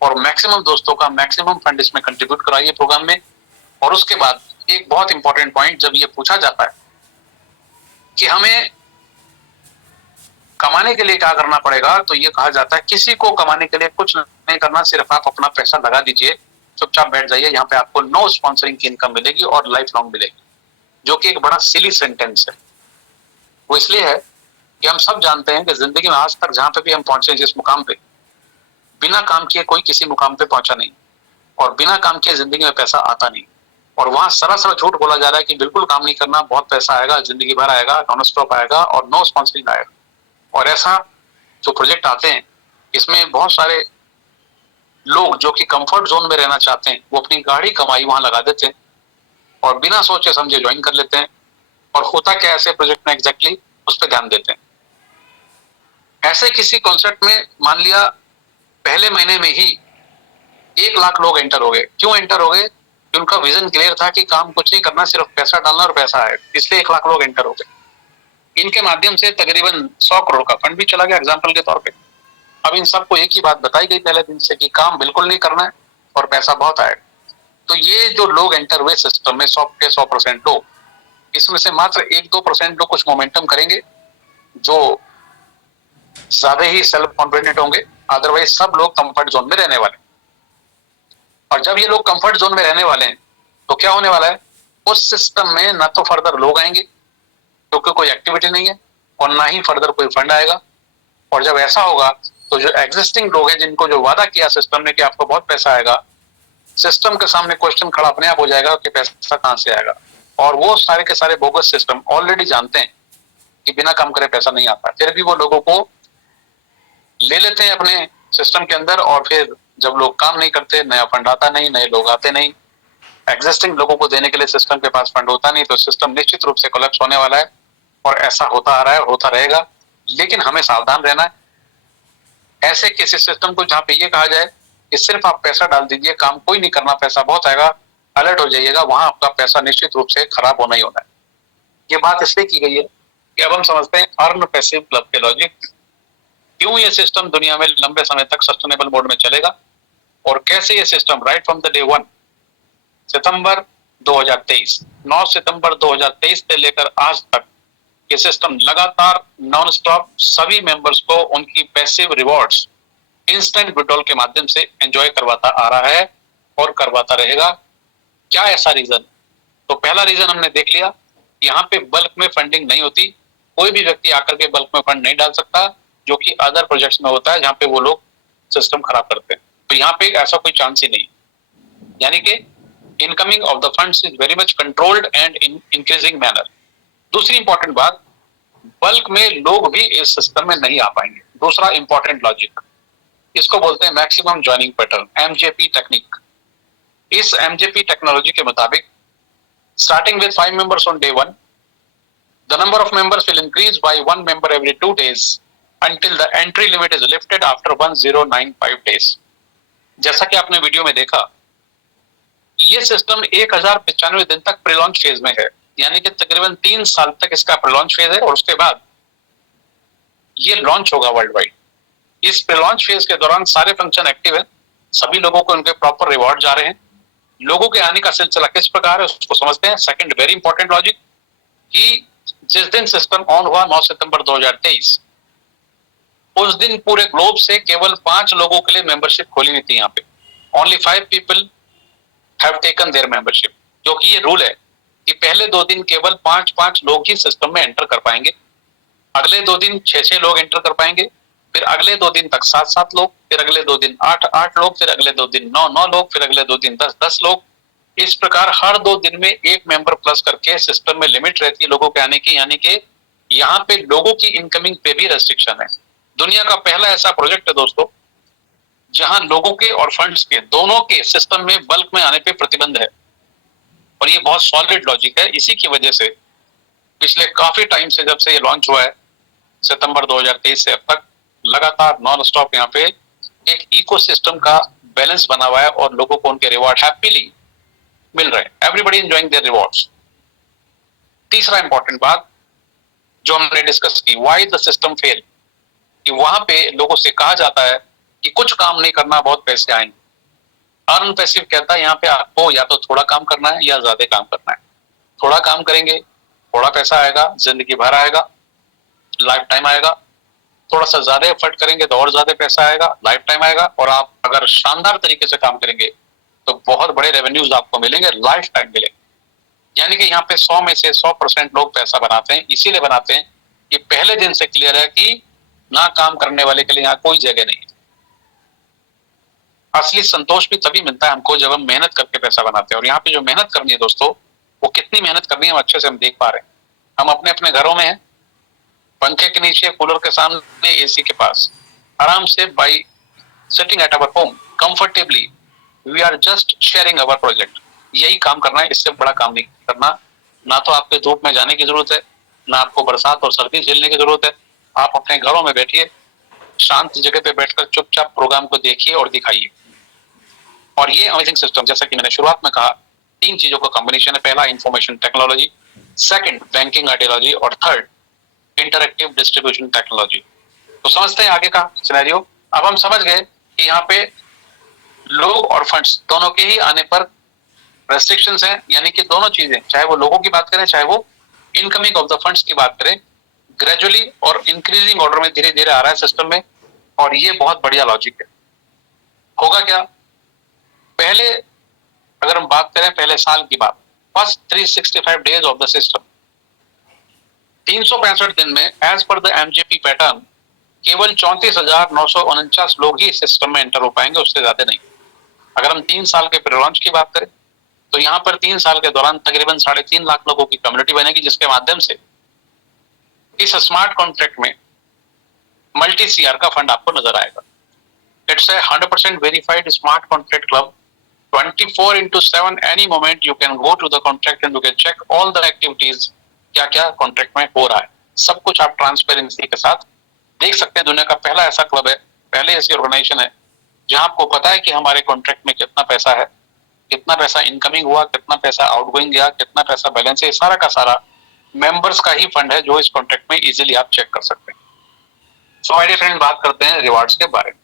और मैक्सिमम दोस्तों का मैक्सिमम फंड इसमें कंट्रीब्यूट कराइए प्रोग्राम में। और उसके बाद एक बहुत इंपॉर्टेंट पॉइंट, जब ये पूछा जाता है कि हमें कमाने के लिए क्या करना पड़ेगा, तो ये कहा जाता है किसी को कमाने के लिए कुछ नहीं करना, सिर्फ आप अपना पैसा लगा दीजिए, चुपचाप बैठ जाइए, यहाँ पे आपको नो स्पॉन्सरिंग की इनकम मिलेगी और लाइफ लॉन्ग मिलेगी। जो कि एक बड़ा सिली सेंटेंस है। वो इसलिए है कि हम सब जानते हैं कि जिंदगी में आज तक जहां पे भी हम पहुंचे जिस मुकाम पे, बिना काम किए कोई किसी मुकाम पे पहुंचा नहीं और बिना काम किए जिंदगी में पैसा आता नहीं। और वहां सरासर झूठ बोला जा रहा है कि बिल्कुल काम नहीं करना, बहुत पैसा आएगा, जिंदगी भर आएगा, नॉन स्टॉप आएगा और नो स्पॉन्सरिंग आएगा। और ऐसा जो प्रोजेक्ट आते हैं इसमें बहुत सारे लोग जो कि कंफर्ट जोन में रहना चाहते हैं वो अपनी गाड़ी कमाई वहां लगा देते हैं और बिना सोचे समझे ज्वाइन कर लेते हैं। और होता क्या ऐसे प्रोजेक्ट में एग्जैक्टली उस पर ध्यान देते हैं। ऐसे किसी कॉन्सेप्ट में मान लिया पहले महीने में ही 1 लाख लोग एंटर हो गए। क्यों एंटर हो गए? उनका विजन क्लियर था कि काम कुछ नहीं करना, सिर्फ पैसा डालना और पैसा आए, इसलिए 1 लाख लोग एंटर हो गए। इनके माध्यम से तकरीबन 100 करोड़ का फंड भी चला गया एग्जाम्पल के तौर पे। अब इन सबको एक ही बात बताई गई पहले दिन से कि काम बिल्कुल नहीं करना है और पैसा बहुत आएगा। तो ये जो लोग एंटर हुए सिस्टम में 100% लोग, इसमें से मात्र 1-2% लोग कुछ मोमेंटम करेंगे जो ज्यादा ही सेल्फ कॉन्फिडेंट होंगे, अदरवाइज सब लोग कंफर्ट जोन में रहने वाले। और जब ये लोग कंफर्ट जोन में रहने वाले हैं तो क्या होने वाला है, उस सिस्टम में ना तो फर्दर लोग आएंगे क्योंकि कोई एक्टिविटी नहीं है और ना ही फर्दर कोई फंड आएगा। और जब ऐसा होगा तो जो एग्जिस्टिंग लोग हैं जिनको जो वादा किया सिस्टम ने कि आपको बहुत पैसा आएगा, सिस्टम के सामने क्वेश्चन खड़ा अपने आप हो जाएगा कि पैसा कहां से आएगा। और वो सारे के सारे बोगस सिस्टम ऑलरेडी जानते हैं कि बिना काम करे पैसा नहीं आता, फिर भी वो लोगों को ले लेते हैं अपने सिस्टम के अंदर। और फिर जब लोग काम नहीं करते, नया फंड आता नहीं, नए लोग आते नहीं, एग्जिस्टिंग लोगों को देने के लिए सिस्टम के पास फंड होता नहीं, तो सिस्टम निश्चित रूप से कोलैप्स होने वाला है। और ऐसा होता आ रहा है, होता रहेगा। लेकिन हमें सावधान रहना है ऐसे किसी सिस्टम को जहां पे ये कहा जाए कि सिर्फ आप पैसा डाल दीजिए, काम कोई नहीं करना, पैसा बहुत आएगा, अलर्ट हो जाइएगा, वहां आपका पैसा निश्चित रूप से खराब होना ही होना है। ये बात इसलिए की गई है कि अब हम समझते हैं अर्न पैसिव क्लब के लॉजिक, क्यों ये सिस्टम दुनिया में लंबे समय तक सस्टेनेबल मोड में चलेगा और कैसे ये system right from the day 1 सितंबर 2023 9 सितंबर 2023 से लेकर आज तक ये सिस्टम लगातार नॉन स्टॉप सभी मेंबर्स को उनकी पैसिव रिवॉर्ड्स इंस्टेंट विड्रॉल के माध्यम से एंजॉय करवाता आ रहा है और करवाता रहेगा। क्या ऐसा रीजन? तो पहला रीजन हमने देख लिया, यहाँ पे बल्क में फंडिंग नहीं होती, कोई भी व्यक्ति आकर के बल्क में फंड नहीं डाल सकता, जो कि अदर प्रोजेक्ट्स में होता है जहां पे वो लोग सिस्टम खराब करते हैं। तो यहाँ पे ऐसा कोई चांस ही नहीं, यानी कि incoming of the funds is very much controlled and in increasing manner. दूसरी इंपॉर्टेंट बात, बल्क में लोग भी इस सिस्टम में नहीं आ पाएंगे। दूसरा इंपॉर्टेंट लॉजिक, इसको बोलते हैं maximum joining pattern, MJP technique. इस एमजेपी टेक्नोलॉजी के मुताबिक starting with 5 members on day 1, the number of members will increase by 1 member every 2 days until the entry limit is lifted after 1095 days। जैसा कि आपने वीडियो में देखा, ये सिस्टम 1095 दिन तक प्री लॉन्च फेज में है, यानी कि तकरीबन 3 साल तक इसका प्री लॉन्च फेज है और उसके बाद ये लॉन्च होगा वर्ल्ड वाइड। इस प्री लॉन्च फेज के दौरान सारे फंक्शन एक्टिव है, सभी लोगों को उनके प्रॉपर रिवॉर्ड जा रहे हैं। लोगों के आने का सिलसिला किस प्रकार है उसको समझते हैं। सेकंड वेरी इंपॉर्टेंट लॉजिक, कि जिस दिन सिस्टम ऑन हुआ 9 सितंबर 2023, उस दिन पूरे ग्लोब से केवल 5 लोगों के लिए मेंबरशिप खोली हुई थी। यहाँ पे only 5 people have taken their membership, क्योंकि ये रूल है कि पहले 2 दिन केवल 5-5 लोग ही सिस्टम में एंटर कर पाएंगे, अगले 2 दिन 6-6 लोग एंटर कर पाएंगे, फिर अगले 2 दिन तक 7-7 लोग, फिर अगले 2 दिन 8-8 लोग, फिर अगले 2 दिन 9-9 लोग, फिर अगले 2 दिन 10-10 लोग। इस प्रकार हर 2 दिन में 1 मेंबर प्लस करके सिस्टम में लिमिट रहती है लोगों के आने की, यानी कि यहाँ पे लोगों की इनकमिंग पे भी रेस्ट्रिक्शन है। दुनिया का पहला ऐसा प्रोजेक्ट है दोस्तों जहां लोगों के और फंड्स के दोनों के सिस्टम में बल्क में आने पे प्रतिबंध है। और ये बहुत सॉलिड लॉजिक है। इसी की वजह से पिछले काफी टाइम से, जब से ये लॉन्च हुआ है सितंबर 2023 से अब तक, लगातार नॉन स्टॉप यहाँ पे एक इकोसिस्टम का बैलेंस बना हुआ है और लोगों को उनके रिवॉर्ड हैप्पीली मिल रहे हैं। Everybody enjoying their rewards. तीसरा इंपॉर्टेंट बात जो हमने डिस्कस की, व्हाई द सिस्टम फेल, कि वहां पे लोगों से कहा जाता है कि कुछ काम नहीं करना, बहुत पैसे आएंगे। अर्न पैसिव कहता है यहाँ पे आपको या तो थोड़ा काम करना है या ज्यादा काम करना है। थोड़ा काम करेंगे, थोड़ा पैसा आएगा, जिंदगी भर आएगा, लाइफ टाइम आएगा। थोड़ा सा ज्यादा एफर्ट करेंगे तो और ज्यादा पैसा आएगा, लाइफ टाइम आएगा। और आप अगर शानदार तरीके से काम करेंगे तो बहुत बड़े रेवेन्यूज आपको मिलेंगे, लाइफ टाइम मिलेंगे। यानी कि यहाँ पे 100 में से 100% लोग पैसा बनाते हैं। इसीलिए बनाते हैं कि पहले दिन से क्लियर है कि ना काम करने वाले के लिए यहाँ कोई जगह नहीं है। असली संतोष भी तभी मिलता है हमको जब हम मेहनत करके पैसा बनाते हैं। और यहाँ पे जो मेहनत करनी है दोस्तों, वो कितनी मेहनत करनी है हम अच्छे से हम देख पा रहे हैं। हम अपने अपने घरों में हैं, पंखे के नीचे, कूलर के सामने, एसी के पास, आराम से by sitting at our home comfortably we are just sharing our project. यही काम करना है, इससे बड़ा काम नहीं करना। ना तो आपको धूप में जाने की जरूरत है, ना आपको बरसात और सर्दी झेलने की जरूरत है। आप अपने घरों में बैठिए, शांत जगह पे बैठकर चुपचाप प्रोग्राम को देखिए और दिखाइए। और ये अमेजिंग सिस्टम, जैसा कि मैंने शुरुआत में कहा, 3 चीजों का कॉम्बिनेशन है। पहला information technology, second banking ideology और थर्ड इंटरएक्टिव डिस्ट्रीब्यूशन टेक्नोलॉजी। तो समझते हैं आगे का सिनेरियो। अब हम समझ गए कि यहाँ पे लोग और फंड्स दोनों के ही आने पर रेस्ट्रिक्शंस हैं, यानी कि दोनों चीजें, चाहे वो लोगों की बात करें चाहे वो इनकमिंग ऑफ द फंड्स की बात करें, ग्रेजुअली और इंक्रीजिंग ऑर्डर में धीरे धीरे आ रहा है सिस्टम में। और ये बहुत बढ़िया लॉजिक है। होगा क्या, पहले अगर हम बात करें पहले साल की बात, first 365 days of the system, 365 दिन में as per the MJP pattern केवल 34,949 लोग ही सिस्टम में एंटर हो पाएंगे, उससे ज्यादा नहीं। अगर हम 3 साल के प्री लॉन्च की बात करें तो यहाँ पर 3 साल के दौरान तकरीबन 3.5 लाख लोगों की कम्युनिटी बनेगी, जिसके माध्यम से इस स्मार्ट कॉन्ट्रैक्ट में मल्टी सीआर का फंड आपको नजर आएगा। It's a 100% verified smart contract club. 24/7 any moment you can go to the contract and you can check all the activities, क्या क्या कॉन्ट्रैक्ट में हो रहा है, सब कुछ आप ट्रांसपेरेंसी के साथ देख सकते हैं। दुनिया का पहला ऐसा क्लब है, पहले ऐसी ऑर्गेनाइजेशन है जहां आपको पता है कि हमारे कॉन्ट्रैक्ट में कितना पैसा है, कितना पैसा इनकमिंग हुआ, कितना पैसा आउटगोइंग गया, कितना पैसा बैलेंस है। सारा का सारा मेंबर्स का ही फंड है जो इस कॉन्ट्रैक्ट में इजीली आप चेक कर सकते हैं। सो माय डियर फ्रेंड, बात करते हैं रिवार्ड्स के बारे में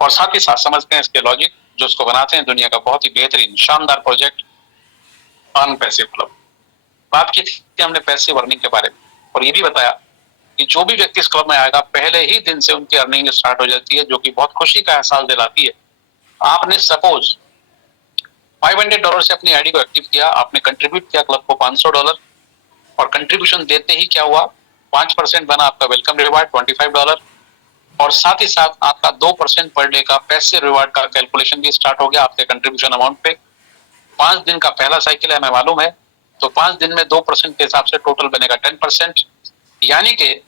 और साथ ही साथ समझते हैं इसके लॉजिक जो इसको बनाते हैं। दुनिया का बहुत ही बेहतरीन शानदार प्रोजेक्ट अर्न पैसिव क्लब। बात की थी हमने पैसिव अर्निंग के बारे में और ये भी बताया कि जो भी व्यक्ति इस क्लब में आएगा पहले ही दिन से उनकी अर्निंग स्टार्ट हो जाती है, जो कि बहुत खुशी का एहसास दिलाती है। आपने सपोज $500 से अपनी आईडी को एक्टिव किया, आपने कंट्रीब्यूट किया क्लब को $500 और कंट्रीब्यूशन देते ही क्या हुआ, 5% बना आपका वेलकम रिवार्ड $25 और साथ ही साथ आपका 2% पर डे का पैसे रिवार्ड का कैलकुलेशन भी स्टार्ट हो गया आपके कंट्रीब्यूशन अमाउंट पे। 5 दिन का पहला साइकिल है, हमें मालूम है, तो 5 दिन में 2% के हिसाब से टोटल बनेगा 10%। यानी कि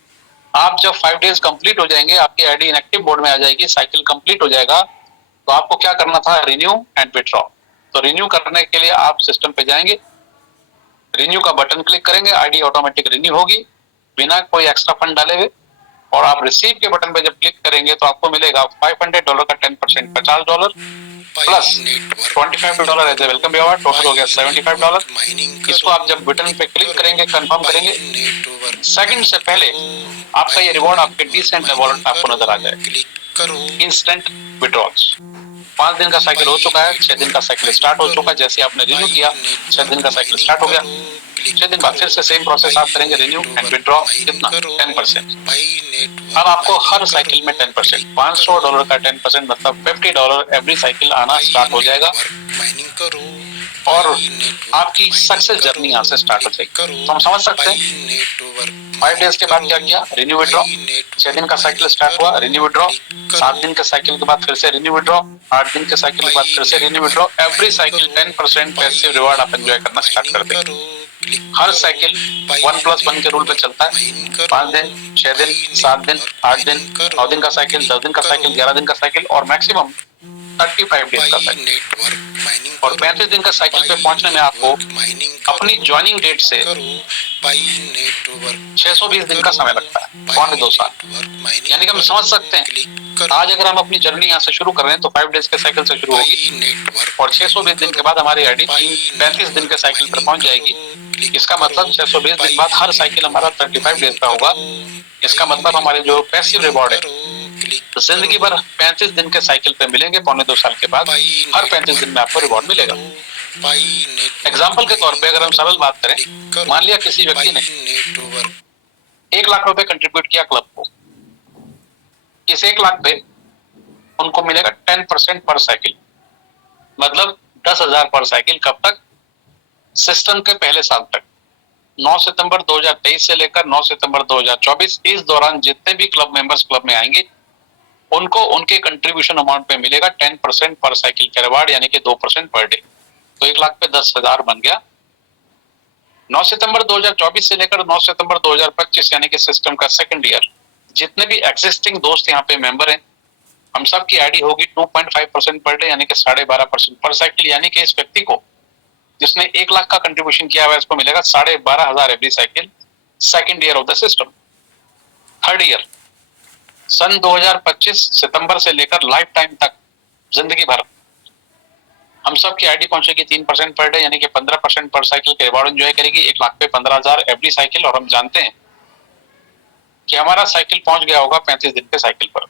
आप जब 5 डेज कंप्लीट हो जाएंगे, आपकी आईडी इनएक्टिव मोड में आ जाएगी, साइकिल कंप्लीट हो जाएगा, तो आपको क्या करना था, रिन्यू एंड विथड्रॉ। तो रिन्यू करने के लिए आप सिस्टम पे जाएंगे, रिन्यू का बटन क्लिक करेंगे, आईडी ऑटोमेटिक रिन्यू होगी बिना कोई एक्स्ट्रा फंड डाले हुए। और आप रिसीव के बटन पे जब क्लिक करेंगे तो आपको मिलेगा $500 का 10%, $50 plus $25 as a welcome reward, total हो गया $75। इसको आप जब बटन पे क्लिक करेंगे, कंफर्म करेंगे, सेकंड से पहले आपका ये रिवॉर्ड आपके डिसेंट वॉलेट में आपको नजर आ जाएगा। इंस्टेंट विड्रॉल्स, 5 दिन का साइकिल हो चुका है, 6 दिन का साइकिल स्टार्ट हो चुका है। जैसे आपने रिन्यू किया, 6 दिन का साइकिल स्टार्ट हो गया। 6 दिन बाद फिर से सेम प्रोसेस आप करेंगे, रिन्यू एंड विड्रॉ, कितना, 10%। अब आपको हर साइकिल में 10%, $500 का 10% मतलब $50 एवरी साइकिल आना स्टार्ट हो जाएगा और आपकी सक्सेस जर्नी यहाँ से स्टार्ट हो जाएगी। तो हम समझ सकते हैं 5 डेज के बाद क्या किया, रिन्यू विड्रॉ, 6 दिन का साइकिल स्टार्ट हुआ, रिन्यू विड्रॉ, 7 दिन के साइकिल के बाद फिर से रिन्यू विड्रॉ, 8 दिन के साइकिल के बाद फिर से renew withdraw. Every cycle 10% passive reward आप एंजॉय करना स्टार्ट कर देंगे। हर साइकिल 1+1 के रूल पे चलता है, 5 दिन, 6 दिन, 7 दिन, 8 दिन, 9 दिन का साइकिल, 10 दिन का साइकिल, 11 दिन का साइकिल और मैक्सिमम 35 डेज का साइकिल, और 35 दिन का साइकिल पे पहुंचने में आपको अपनी ज्वाइनिंग डेट से 620 दिन का समय लगता है, 2.5 साल। यानी कि हम समझ सकते हैं, आज अगर हम अपनी जर्नी यहाँ से शुरू कर रहे हैं तो 5 डेज के साइकिल से शुरू होगी और 620 दिन के बाद हमारी आईडी 35 दिन के साइकिल पर पहुंच जाएगी। इसका मतलब 620 दिन बाद हर साइकिल हमारा 35 डेज का होगा। इसका मतलब हमारे जो पैसिव रिवॉर्ड है जिंदगी भर 35 दिन के साइकिल पे मिलेंगे। 2.5 साल के बाद हर 35 दिन में आपको रिवॉर्ड मिलेगा। एग्जाम्पल के तौर पे अगर हम सरल बात करें, मान लिया किसी व्यक्ति ने 1 लाख रुपए कंट्रीब्यूट किया क्लब को, इस 1 लाख पे उनको मिलेगा 10% पर साइकिल, मतलब 10,000 पर साइकिल। कब तक? सिस्टम के पहले साल तक, 9 सितंबर 2023 से लेकर 9 सितंबर 2024। इस दौरान जितने भी क्लब मेंबर्स क्लब में आएंगे उनको उनके कंट्रीब्यूशन अमाउंट पे मिलेगा 10% पर साइकिल का रिवार्ड, यानी कि 2% पर डे। तो 1 लाख पे 10,000 बन गया। 9 सितंबर 2024 से लेकर 9 सितंबर 2025 यानी कि सिस्टम का सेकंड ईयर, जितने भी एग्जिस्टिंग दोस्त यहाँ पे मेंबर हैं, हम सब की आईडी होगी 2.5% पर डे, यानी कि 12.5% पर साइकिल। यानी कि इस व्यक्ति को जिसने 1 लाख का कंट्रीब्यूशन किया हुआ है इसको मिलेगा 12,500 every cycle. Second year of the system. Third year सन 2025 सितंबर से लेकर लाइफ टाइम तक, जिंदगी भर हम सब की आईडी पहुंचेगी 3% पर डे, यानी कि 15% पर साइकिल के रिवॉर्ड एंजॉय करेगी। 1 लाख पे 15,000 एवरी साइकिल। और हम जानते हैं कि हमारा साइकिल पहुंच गया होगा 35 दिन के साइकिल पर,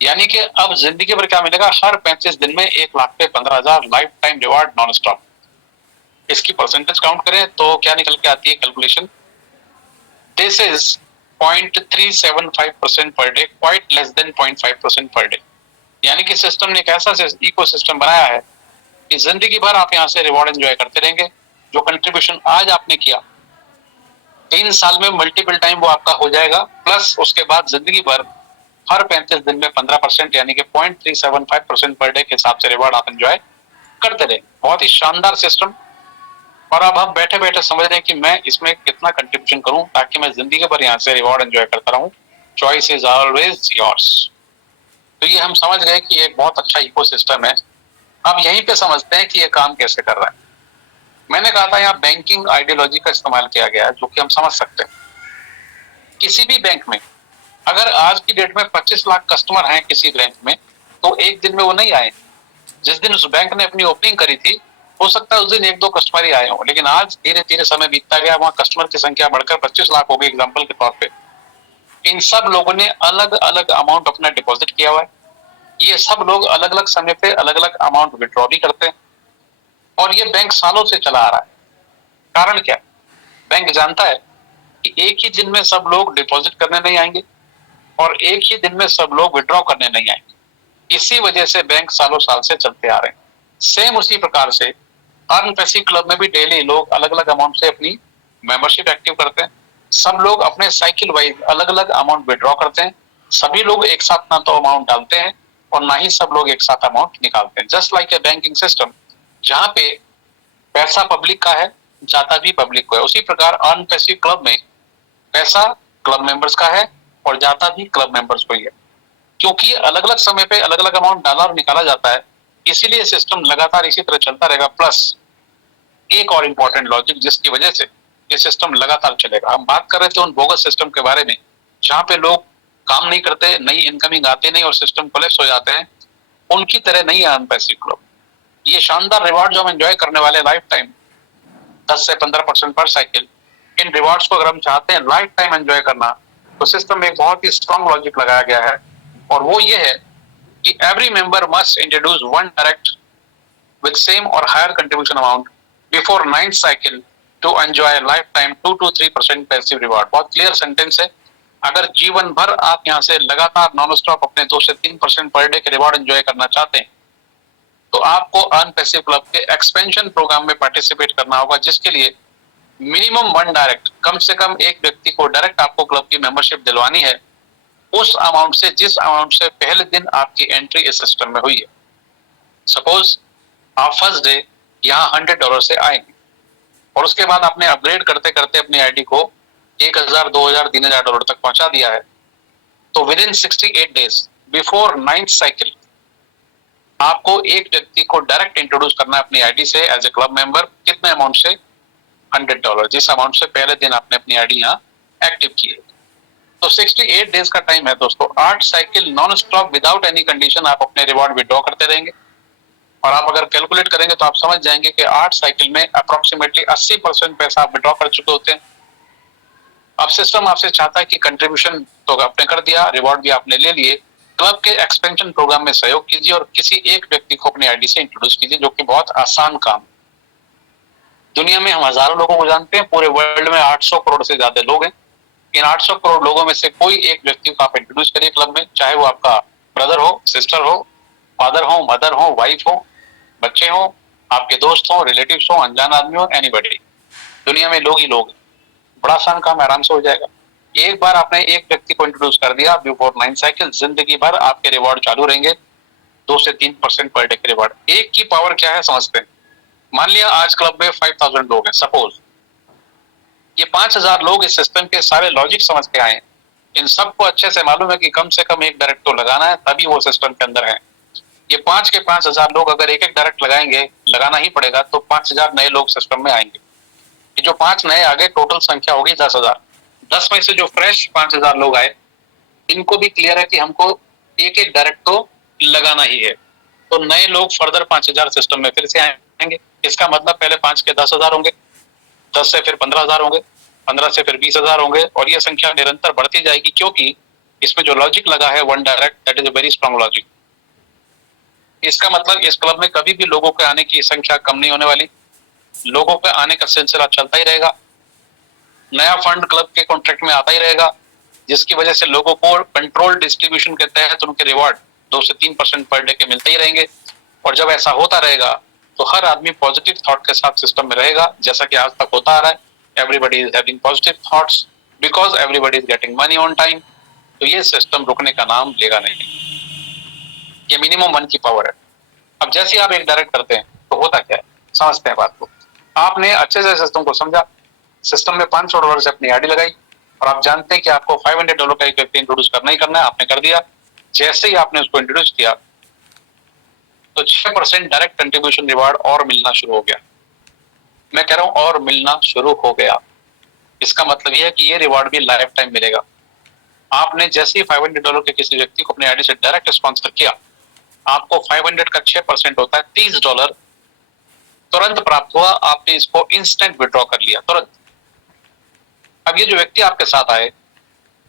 यानी कि अब जिंदगी भर क्या मिलेगा? हर 35 दिन में 1 लाख पे 15,000 life time reward non stop. इसकी परसेंटेज काउंट करें तो क्या निकल के आती है calculation? This is 0.375% per day, quite less than 0.5% per day. यानी कि सिस्टम ने एक ऐसा इकोसिस्टम बनाया है कि जिंदगी भर आप यहाँ से रिवॉर्ड एंजॉय करते रहेंगे। जो कंट्रीब्यूशन आज आपने किया 3 साल में मल्टीपल टाइम वो आपका हो जाएगा, प्लस उसके बाद जिंदगी भर हर 35 दिन में 15% यानी कि 0.375% पर डे के हिसाब से रिवॉर्ड आप एंजॉय करते रहे। बहुत ही शानदार सिस्टम। और अब हम बैठे बैठे समझ रहे हैं कि मैं इसमें कितना कंट्रीब्यूशन करूं ताकि मैं जिंदगी भर यहाँ से रिवॉर्ड एंजॉय करता रहूं। Choice is always yours. तो ये हम समझ गए कि ये एक बहुत अच्छा इकोसिस्टम है। अब यहीं पे समझते हैं कि ये काम कैसे कर रहा है। मैंने कहा था यहाँ बैंकिंग आइडियोलॉजी का इस्तेमाल किया गया है, जो कि हम समझ सकते हैं। किसी भी बैंक में अगर आज की डेट में 25 लाख कस्टमर हैं किसी बैंक में, तो एक दिन में वो नहीं आए। जिस दिन उस बैंक ने अपनी ओपनिंग करी थी हो सकता है उस दिन 1-2 कस्टमर ही आए हों, लेकिन आज धीरे धीरे समय बीतता गया, वहां कस्टमर की संख्या बढ़कर 25 लाख हो गई एग्जाम्पल के तौर पे। इन सब लोगों ने अलग अलग अमाउंट अपना डिपॉजिट किया हुआ है। ये सब लोग अलग अलग समय पे अलग अलग अमाउंट विड्रॉ भी करते हैं और ये बैंक सालों से चला आ रहा है। कारण क्या? बैंक जानता है कि एक ही दिन में सब लोग डिपॉजिट करने नहीं आएंगे और एक ही दिन में सब लोग विड्रॉ करने नहीं आएंगे। इसी वजह से बैंक सालों साल से चलते आ रहे हैं। सेम उसी प्रकार से अर्न पैसिव क्लब में भी डेली लोग अलग अलग अमाउंट से अपनी मेंबरशिप एक्टिव करते हैं। सब लोग अपने साइकिल वाइज अलग अलग अमाउंट विड्रॉ करते हैं। सभी लोग एक साथ ना तो अमाउंट डालते हैं और ना ही सब लोग एक साथ अमाउंट निकालते हैं। Just like a banking system, जहां पे पैसा पब्लिक का है, जाता भी पब्लिक को है, उसी प्रकार अर्न पैसिव क्लब में पैसा क्लब मेंबर्स का है और जाता भी क्लब मेंबर्स को ही है। क्योंकि अलग अलग समय पे अलग अलग अमाउंट डाला और निकाला जाता है, इसीलिए सिस्टम लगातार इसी तरह चलता रहेगा। प्लस एक और इम्पोर्टेंट लॉजिक जिसकी वजह से ये सिस्टम लगातार चलेगा। हम बात कर रहे थे उन बोगस सिस्टम के बारे में जहां पे लोग काम नहीं करते, नई इनकमिंग आते नहीं और सिस्टम कोलैप्स हो जाते हैं। उनकी तरह नहीं है अर्न पैसिव क्लब। ये शानदार रिवॉर्ड जो हम एंजॉय करने वाले लाइफ टाइम 10 से 15% पर साइकिल, इन रिवॉर्ड्स को अगर हम चाहते हैं लाइफ टाइम एंजॉय करना, तो सिस्टम में एक बहुत ही स्ट्रॉन्ग लॉजिक लगाया गया है और वो ये है कि every member must introduce one direct with same or higher contribution amount before 9th cycle to enjoy lifetime 2 to 3% passive reward। बहुत क्लियर सेंटेंस है। अगर जीवन भर आप यहाँ से लगातार नॉन स्टॉप अपने 2 से 3% पर डे के रिवॉर्ड एंजॉय करना चाहते हैं, तो आपको अर्न पैसिव क्लब के एक्सपेंशन प्रोग्राम में पार्टिसिपेट करना होगा, जिसके लिए मिनिमम वन डायरेक्ट, कम से कम एक व्यक्ति को डायरेक्ट आपको क्लब की मेंबरशिप दिलवानी है उस अमाउंट से जिस अमाउंट से पहले दिन आपकी एंट्री इस सिस्टम में हुई है। सपोज आप फर्स्ट डे यहाँ $100 से आएंगे और उसके बाद आपने अपग्रेड करते करते अपनी आईडी को 1,000, 2,000, $3,000 तक पहुंचा दिया है, तो with in 68 days before 9th cycle आपको एक व्यक्ति को डायरेक्ट इंट्रोड्यूस करना है अपनी आईडी से एज ए क्लब मेंबर। कितने अमाउंट से? $100, जिस अमाउंट से पहले दिन आपने अपनी आईडी यहाँ एक्टिव की है। तो 68 डेज का टाइम है दोस्तों। 8 cycle non stop without any condition आप अपने रिवॉर्ड विड्रॉ करते रहेंगे। और आप अगर कैलकुलेट करेंगे तो आप समझ जाएंगे कि 8 साइकिल में अप्रोक्सीमेटली 80% पैसा आप विड्रॉ कर चुके होते हैं। अब सिस्टम आपसे चाहता है कि कंट्रीब्यूशन तो आपने कर दिया, रिवॉर्ड भी आपने ले लिए, क्लब के एक्सपेंशन प्रोग्राम में सहयोग कीजिए और किसी एक व्यक्ति को अपनी आईडी से इंट्रोड्यूस कीजिए, जो कि बहुत आसान काम। दुनिया में हम हजारों लोगों को जानते हैं, पूरे वर्ल्ड में 800 करोड़ से ज्यादा लोग हैं। इन 800 करोड़ लोगों में से कोई एक व्यक्ति को आप इंट्रोड्यूस करिए क्लब में, चाहे वो आपका ब्रदर हो, सिस्टर हो, फादर हो, मदर हो, वाइफ हो, बच्चे हो, आपके दोस्त हो, रिलेटिव्स हो, अनजान आदमी हो, एनीबॉडी। दुनिया में लोग ही लोग हैं। बड़ा आसान काम आराम से हो जाएगा। एक बार आपने एक व्यक्ति को इंट्रोड्यूस कर दिया बिफोर 9 साइकिल, जिंदगी भर आपके रिवॉर्ड चालू रहेंगे। 2 से 3% पर डे के रिवॉर्ड। एक की पावर क्या है समझते हैं। मान लिया आज क्लब में 5000 लोग हैं, सपोज ये 5000 लोग इस सिस्टम के सारे लॉजिक समझ के आए। इन सबको अच्छे से मालूम है कि कम से कम एक डायरेक्ट तो लगाना है, तभी वो सिस्टम के अंदर है। ये 5 के 5000 लोग अगर एक एक डायरेक्ट लगाएंगे, लगाना ही पड़ेगा, तो 5000 नए लोग सिस्टम में आएंगे। ये जो 5 नए आ गए, टोटल संख्या होगी 10,000। 10 में से जो फ्रेश 5000 लोग आए, इनको भी क्लियर है कि हमको एक एक डायरेक्ट तो लगाना ही है। तो नए लोग फर्दर 5000 सिस्टम में फिर से आएंगे। इसका मतलब पहले 5 के 10,000 होंगे, 10 से फिर 15,000 होंगे, 15 से फिर 20,000 होंगे, और ये संख्या निरंतर बढ़ती जाएगी, क्योंकि इसमें जो लॉजिक लगा है one direct, that is a very strong logic. इसका मतलब इस क्लब में कभी भी लोगों के आने की संख्या कम नहीं होने वाली, लोगों के आने का सिलसिला चलता ही रहेगा। नया फंड क्लब के कॉन्ट्रैक्ट में आता ही रहेगा, जिसकी वजह से लोगों को कंट्रोल डिस्ट्रीब्यूशन के तहत उनके रिवॉर्ड 2 से 3% पर डे के मिलते ही रहेंगे। और जब ऐसा होता रहेगा तो हर आदमी पॉजिटिव थॉट के साथ सिस्टम में रहेगा, जैसा कि आज तक होता आ रहा है। Everybody is having positive thoughts because everybody is getting money on time. तो ये सिस्टम रुकने का नाम लेगा नहीं। ये मिनिमम 1 की पावर है। अब जैसे आप एक डायरेक्ट करते हैं तो होता क्या है, समझते हैं बात को। आपने अच्छे से सिस्टम को समझा, सिस्टम में $500 से अपनी आईडी लगाई, और आप जानते हैं कि आपको $500 का एक व्यक्ति इंट्रोड्यूस करना ही करना है, आपने कर दिया। जैसे ही आपने उसको इंट्रोड्यूस किया तो 6% डायरेक्ट कंट्रीब्यूशन रिवार्ड और मिलना शुरू हो गया। मैं कह रहा हूं और मिलना शुरू हो गया। इसका मतलब यह है कि ये रिवार्ड भी लाइफ टाइम मिलेगा। आपने जैसे ही $500 के किसी व्यक्ति को अपनी आईडी से डायरेक्ट स्पॉन्सर किया, आपको 500 का 6% होता है $30 तुरंत प्राप्त हुआ। आपने इसको इंस्टेंट विड्रॉ कर लिया तुरंत। अब ये जो व्यक्ति आपके साथ आए,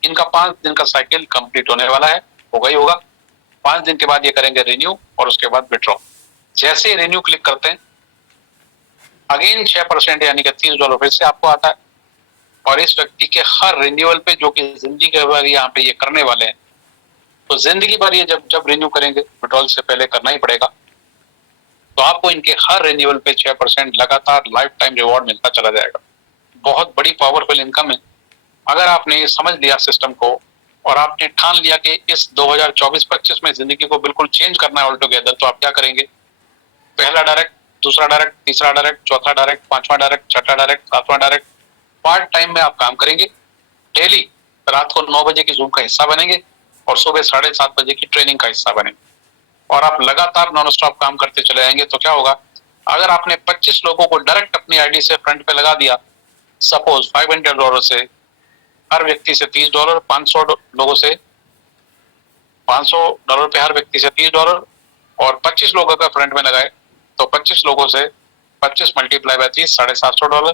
इनका 5 दिन का साइकिल कंप्लीट होने वाला है, होगा ही होगा। 5 दिन के बाद ये करेंगे रिन्यू, और उसके बाद विड्रॉ। जैसे ही रिन्यू क्लिक करते हैं, अगेन 6% यानी कि $30 फिर से आपको आता है। और इस व्यक्ति के हर रिन्यूअल पे, जो कि जिंदगी भर यहाँ पे ये करने वाले हैं, तो जिंदगी भर ये जब जब रिन्यू करेंगे, विड्रॉल से पहले करना ही पड़ेगा, तो आपको इनके हर रिन्यूअल पे 6% लगातार लाइफ टाइम रिवॉर्ड मिलता चला जाएगा। बहुत बड़ी पावरफुल इनकम है। अगर आपने समझ लिया सिस्टम को, और आपने ठान लिया कि इस 2024-25 में जिंदगी को बिल्कुल चेंज करना है ऑल टुगेदर, तो आप क्या करेंगे? पहला डायरेक्ट, दूसरा डायरेक्ट, तीसरा डायरेक्ट, चौथा डायरेक्ट, 5वां डायरेक्ट, 6ठा डायरेक्ट, 7वां डायरेक्ट, पार्ट टाइम में आप काम करेंगे। डेली रात को 9 बजे की जूम का हिस्सा बनेंगे, और सुबह 7:30 बजे की ट्रेनिंग का हिस्सा बनेंगे, और आप लगातार नॉन स्टॉप काम करते चले जाएंगे। तो क्या होगा, अगर आपने 25 लोगों को डायरेक्ट अपनी आईडी से फ्रंट पे लगा दिया, सपोज $500 से, हर व्यक्ति से $30, 500 लोगों से $500 पे हर व्यक्ति से $30, और 25 लोगों का फ्रंट में लगाए तो 25 लोगों से 25 मल्टीप्लाई बाय 30, $750,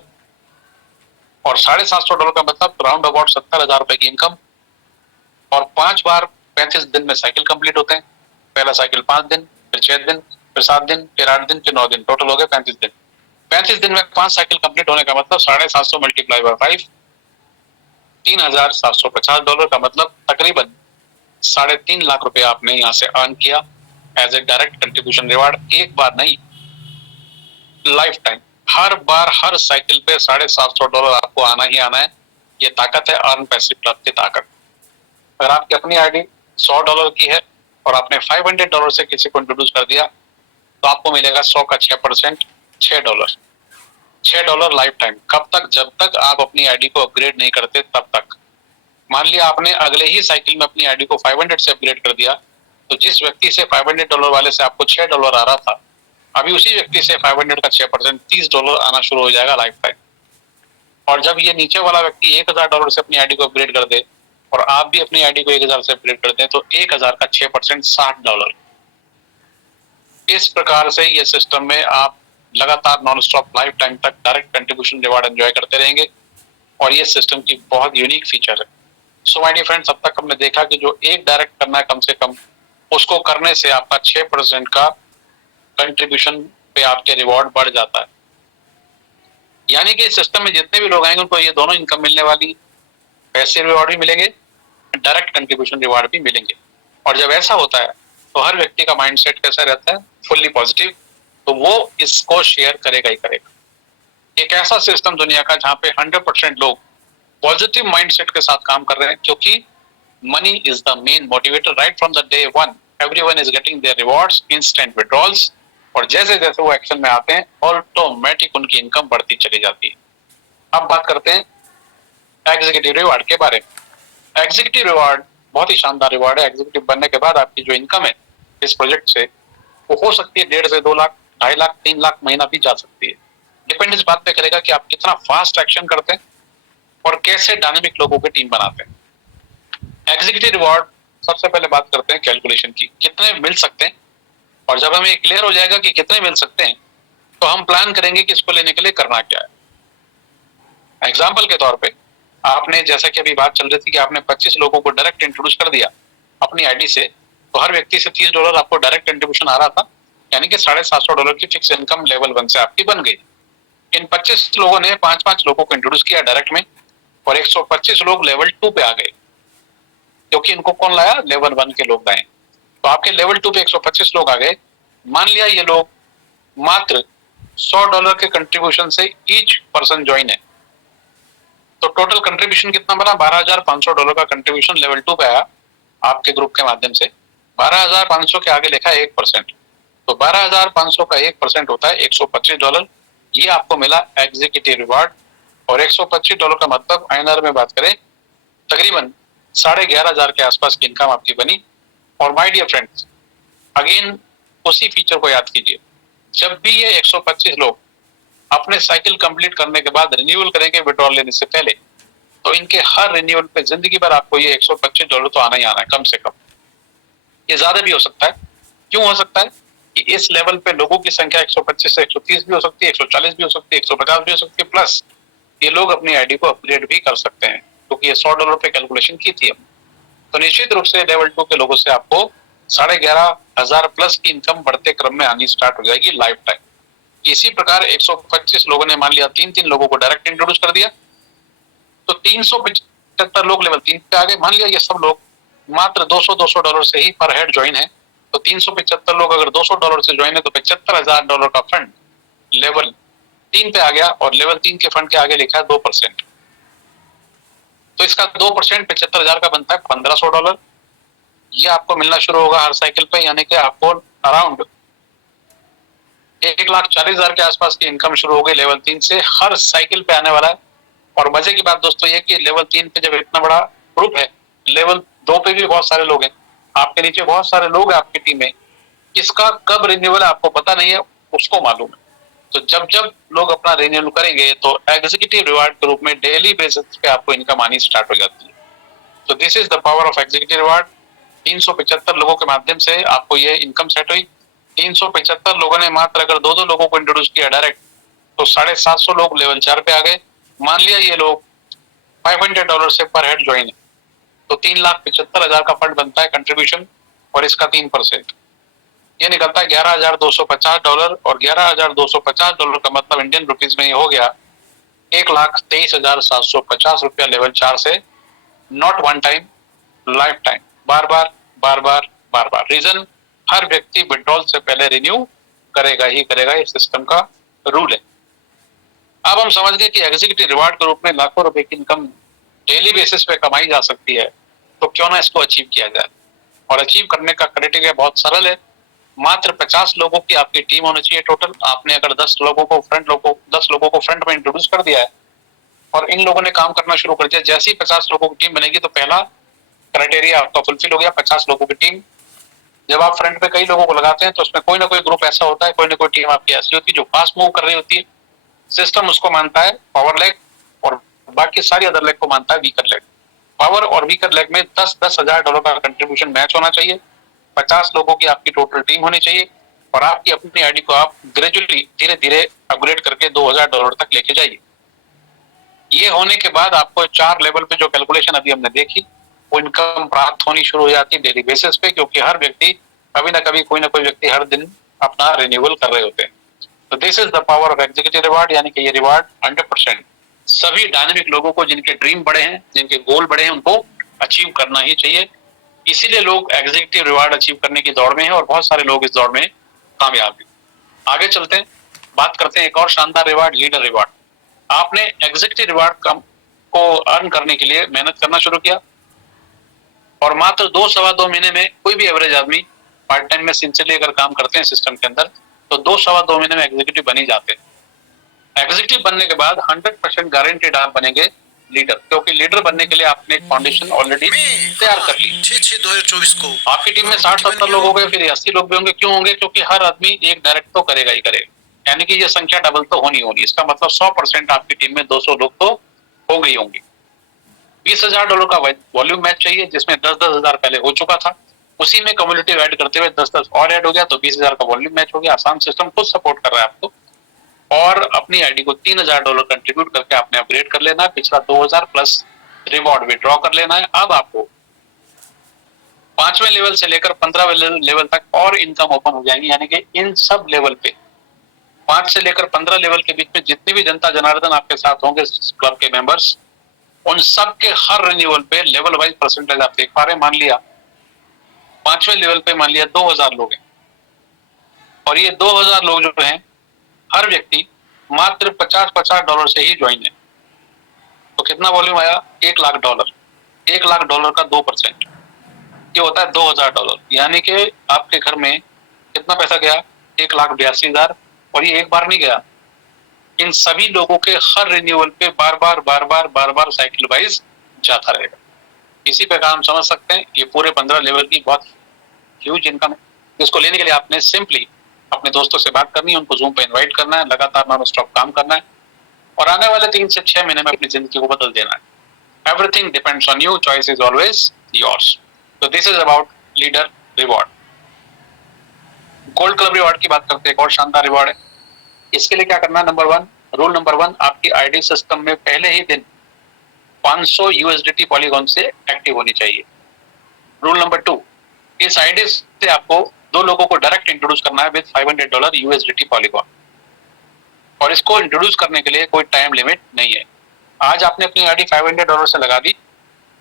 और $750 का मतलब राउंड अबाउट 70,000 रुपए की इनकम। और 5 बार 35 दिन में साइकिल कंप्लीट होते हैं। पहला साइकिल 5 दिन, फिर 6 दिन, फिर 7 दिन, फिर 8 दिन, फिर 9 दिन, टोटल हो गए 35 दिन। 35 दिन में 5 साइकिल कंप्लीट होने का मतलब 750 मल्टीप्लाई बाय 5, $3,750 का मतलब तकरीबन 3.5 लाख रुपए आपने यहाँ से अर्न किया as a direct contribution reward. एक बार नहीं, लाइफ टाइम, हर बार हर साइकिल पे $750 आपको आना ही आना है। ये ताकत है अर्न पैसिव क्लब की ताकत। अगर आपकी अपनी आईडी $100 की है और आपने $500 से किसी को इंट्रोड्यूस कर दिया, तो आपको मिलेगा 100 का 6%, $6। $6 लाइफ टाइम। कब तक? जब तक आप अपनी आईडी को अपग्रेड नहीं करते, तब तक। मान लिया आपने अगले ही साइकिल में अपनी आईडी को 500 से अपग्रेड कर दिया, तो जिस व्यक्ति से $500 वाले से आपको $6 आ रहा था, अभी उसी व्यक्ति से 500 का 6% $30 आना शुरू हो जाएगा लाइफ टाइम। और जब ये नीचे वाला व्यक्ति $1000 से अपनी आईडी को अपग्रेड कर दे और आप भी अपनी आईडी को 1000 से अपग्रेड कर दें तो 1000 का 6% $60। इस प्रकार से ये सिस्टम में आप लगातार नॉन स्टॉप लाइफ टाइम तक डायरेक्ट कंट्रीब्यूशन रिवार्ड एंजॉय करते रहेंगे और ये सिस्टम की बहुत यूनिक फीचर है। सो माय डियर फ्रेंड्स, अब तक हमने देखा कि जो एक डायरेक्ट करना है कम से कम, उसको करने से आपका 6% का कंट्रीब्यूशन पे आपके रिवॉर्ड बढ़ जाता है। यानी कि इस सिस्टम में जितने भी लोग आएंगे उनको ये दोनों इनकम मिलने वाली, पैसे रिवॉर्ड भी मिलेंगे, डायरेक्ट कंट्रीब्यूशन रिवॉर्ड भी मिलेंगे। और जब ऐसा होता है तो हर व्यक्ति का माइंडसेट कैसा रहता है, फुल्ली पॉजिटिव, तो वो इसको शेयर करेगा ही करेगा। एक ऐसा सिस्टम दुनिया का जहां पे 100% लोग पॉजिटिव माइंडसेट के साथ काम कर रहे हैं, क्योंकि money is the main motivator. Right from the day one everyone is getting their rewards, instant withdrawals, और जैसे जैसे वो एक्शन में आते हैं ऑटोमेटिक उनकी इनकम बढ़ती चली जाती है। अब बात करते हैं एग्जीक्यूटिव रिवार्ड के बारे में। एग्जीक्यूटिव रिवार्ड बहुत ही शानदार रिवार्ड है। एग्जीक्यूटिव बनने के बाद आपकी जो इनकम है इस प्रोजेक्ट से, वो हो सकती है 1.5 से 2 लाख, 2.5 लाख, 3 लाख महीना भी जा सकती है। डिपेंड इस बात पे करेगा कि आप कितना फास्ट एक्शन करते हैं और कैसे डायनेमिक लोगों की टीम बनाते हैं। एग्जीक्यूटिव रिवॉर्ड, सबसे पहले बात करते हैं कैलकुलेशन की, कितने मिल सकते हैं। और जब हमें क्लियर हो जाएगा कि कितने मिल सकते हैं तो हम प्लान करेंगे कि इसको लेने के लिए करना क्या है। एग्जाम्पल के तौर पे आपने, जैसा कि अभी बात चल रही थी कि आपने 25 लोगों को डायरेक्ट इंट्रोड्यूस कर दिया अपनी आईडी से, तो हर व्यक्ति से $30 आपको डायरेक्ट कंट्रीब्यूशन आ रहा था, यानी कि $750 की फिक्स इनकम लेवल 1 से आपकी बन गई। इन 25 लोगों ने 5-5 लोगों को इंट्रोड्यूस किया डायरेक्ट में और 125 लोग लेवल 2 पे आ गए, क्योंकि इनको कौन लाया, लेवल 1 के लोग लाए। तो आपके लेवल 2 पे 125 लोग आ गए। मान लिया ये लोग मात्र $100 के कंट्रीब्यूशन से ईच पर्सन ज्वाइन है, तो टोटल कंट्रीब्यूशन कितना बना, $12,500 का कंट्रीब्यूशन लेवल 2 पे आया आपके ग्रुप के माध्यम से। 12,500 के आगे लिखा है 1%, तो 12,500 का 1% होता है $125। ये आपको मिला एग्जीक्यूटिव रिवार्ड। और $125 का मतलब INR में बात करें तकरीबन 11,500 के आसपास की इनकम आपकी बनी। और माय डियर फ्रेंड्स, अगेन उसी फीचर को याद कीजिए, जब भी ये 125 लोग अपने साइकिल कंप्लीट करने के बाद रिन्यूअल करेंगे विड्रॉल लेने से पहले, तो इनके हर रिन्यूअल पे जिंदगी भर आपको ये $125 तो आना ही आना है कम से कम। ये ज्यादा भी हो सकता है। क्यों हो सकता है कि इस लेवल पे लोगों की संख्या 125 से 130 भी हो सकती है, 140 भी हो सकती है, 150 भी हो सकती है, प्लस ये लोग अपनी आईडी को अपग्रेड भी कर सकते हैं, क्योंकि ये $100 पे कैलकुलेशन की थी। तो निश्चित रूप से लेवल 2 के लोगों से आपको 11,500 प्लस की इनकम बढ़ते क्रम में आनी स्टार्ट हो जाएगी लाइफ टाइम। इसी प्रकार 125 लोगों ने मान लिया 3-3 लोगों को डायरेक्ट इंट्रोड्यूस कर दिया, तो 375 लोग लेवल 3 पे आ गए। मान लिया ये सब लोग मात्र $200 से ही पर हेड ज्वाइन है, तो 375 लोग अगर $200 से ज्वाइन है तो $75,000 का फंड लेवल 3 पे आ गया। और लेवल 3 के फंड के आगे लिखा है 2%, तो इसका 2% 75,000 का बनता है $1,500। ये आपको मिलना शुरू होगा हर साइकिल पे, यानी कि आपको अराउंड 1,40,000 के आसपास की इनकम शुरू हो गई लेवल 3 से, हर साइकिल पे आने वाला है। और मजे की बात दोस्तों ये कि लेवल 3 पे जब इतना बड़ा ग्रुप है, लेवल 2 पे भी बहुत सारे लोग हैं, आपके नीचे बहुत सारे लोग हैं आपकी टीम में, किसका कब रिन्यूअल आपको पता नहीं है, उसको मालूम है। तो जब जब लोग अपना रिन्यूअल करेंगे तो एग्जीक्यूटिव रिवार्ड के रूप में डेली बेसिस पे आपको इनकम आनी स्टार्ट हो जाती है। तो this is the power of executive reward. 375 लोगों के माध्यम से आपको ये इनकम सेट हुई। 375 लोगों ने मात्र अगर 2-2 लोगों को इंट्रोड्यूस किया डायरेक्ट, तो 750 लोग लेवल 4 पे आ गए। मान लिया ये लोग $500 से पर हेड ज्वाइन है, तो 3,75,000 का फंड बनता है कंट्रीब्यूशन, और इसका 3% ये निकलता है $11,250। और $11,250 का मतलब इंडियन रुपीज में ये हो गया ₹1,23,750 लेवल 4 से, not one time, lifetime, बार बार बार बार बार बार। रीजन, हर व्यक्ति विड्रॉल से पहले रिन्यू करेगा ही करेगा, ये सिस्टम का रूल है। अब हम समझ गए कि एग्जीक्यूटिव रिवार्ड के रूप में लाखों रुपए की इनकम डेली बेसिस पे कमाई जा सकती है, तो क्यों ना इसको अचीव किया जाए। और अचीव करने का क्राइटेरिया बहुत सरल है, मात्र 50 लोगों की आपकी टीम होनी चाहिए टोटल। आपने अगर 10 लोगों को फ्रंट में इंट्रोड्यूस कर दिया है और इन लोगों ने काम करना शुरू कर दिया, जैसे ही 50 लोगों की टीम बनेगी तो पहला क्राइटेरिया आपका फुलफिल हो गया, 50 लोगों की टीम। जब आप फ्रंट पे कई लोगों को लगाते हैं तो उसमें कोई ना कोई ग्रुप ऐसा होता है, कोई ना कोई टीम आपकी ऐसी होती है जो फास्ट मूव कर रही होती है। सिस्टम उसको मानता है पावर लेग और बाकी सारी अदर लेग को मानता है वीकर लेग। पावर और वीकर लेग में 10-10 हजार डॉलर का कंट्रीब्यूशन मैच होना चाहिए। 50 लोगों की आपकी टोटल टीम होनी चाहिए और आपकी अपनी आईडी को आप ग्रेजुअली धीरे धीरे अपग्रेड करके $2000 तक लेके जाइए। ये होने के बाद आपको 4 लेवल पे जो कैलकुलेशन अभी हमने देखी वो इनकम प्राप्त होनी शुरू हो जाती है डेली बेसिस पे, क्योंकि हर व्यक्ति कभी ना कभी कोई ना कोई व्यक्ति हर दिन अपना रिन्यूअल कर रहे होते हैं। तो this is the power of executive reward, यानी कि ये रिवार्ड 100% सभी डायनेमिक लोगों को जिनके ड्रीम बड़े हैं, जिनके गोल बड़े हैं, उनको अचीव करना ही चाहिए। इसीलिए लोग एग्जीक्यूटिव रिवार्ड अचीव करने की दौड़ में हैं और बहुत सारे लोग इस दौड़ में कामयाब हैं। आगे चलते हैं, बात करते हैं एक और शानदार रिवार्ड, लीडर रिवार्ड। आपने एग्जीक्यूटिव रिवार्ड को अर्न करने के लिए मेहनत करना शुरू किया और मात्र 2-2.25 महीने में कोई भी एवरेज आदमी पार्ट टाइम में सिंसियरली अगर काम करते हैं सिस्टम के अंदर तो 2-2.25 महीने में एग्जीक्यूटिव बन ही जाते हैं। एग्जीक्यूटिव बनने के बाद 100% गारंटेड आप बनेंगे लीडर, क्योंकि लीडर बनने के लिए आपने एक फाउंडेशन ऑलरेडी तैयार कर ली। 6/6/2024 को आपकी टीम में 60-70 लोग हो गए, फिर 80 लोग भी होंगे। क्यों होंगे? क्योंकि हर आदमी एक डायरेक्ट तो करेगा ही करेगा, यानी कि ये संख्या डबल तो होनी होनी। इसका मतलब 100% आपकी टीम में 200 लोग तो हो गई होंगी। $20,000 का वॉल्यूम मैच चाहिए, जिसमें 10-10 हजार पहले हो चुका था, उसी में कम्युनिटिव ऐड करते हुए 10-10 और ऐड हो गया तो 20,000 का वॉल्यूम मैच हो गया। आसान सिस्टम खुद सपोर्ट कर रहा है आपको। और अपनी आईडी को $3,000 कंट्रीब्यूट करके आपने अपग्रेड कर लेना है, पिछला 2,000 प्लस रिवॉर्ड विड्रॉ कर लेना है। अब आपको 5वें लेवल से लेकर 15वें लेवल तक और इनकम ओपन हो जाएंगी, यानी कि इन सब लेवल पे 5 से लेकर 15 लेवल के बीच में जितनी भी जनता जनार्दन आपके साथ होंगे क्लब के मेंबर्स, उन सब के हर रिन्यूअल पे लेवल वाइज परसेंटेज आप देख पा रहे हैं। मान लिया 5वें लेवल पे मान लिया 2,000 लोग हैं और ये 2,000 लोग जो हैं हर व्यक्ति मात्र $50 से ही ज्वाइन है। तो कितना वॉल्यूम आया? $1,00,000। $1,00,000 का 2% ये होता है $2,000, यानी कि आपके घर में कितना पैसा गया? 1,82,000। और ये एक बार नहीं गया, इन सभी लोगों के हर रिन्यूअल पे बार बार साइकिल वाइज जाता रहेगा। इसी प्रकार हम समझ सकते हैं ये पूरे 15 लेवल की बहुत ह्यूज इनकम है, जिसको लेने के लिए आपने सिंपली अपने दोस्तों से बात करनी है, उनको जूम पे इनवाइट करना है, लगातार नॉन स्टॉप काम करना है और आने वाले 3 से 6 महीने में अपनी जिंदगी को बदल देना है। Everything depends on you, choice is always yours. तो this is about leader reward. Gold club reward की बात करते हैं, एक और शानदार रिवॉर्ड है। इसके लिए क्या करना है? रूल नंबर 1, आपकी आईडी सिस्टम में पहले ही दिन 500 USDT पॉलीगॉन से एक्टिव होनी चाहिए। रूल नंबर 2, इस आईडी से आपको 2 लोगों को डायरेक्ट इंट्रोड्यूस करना है विद $500 USDT पॉलीगॉन। और इसको इंट्रोड्यूस करने के लिए कोई टाइम लिमिट नहीं है। आज आपने अपनी आईडी $500 से लगा दी,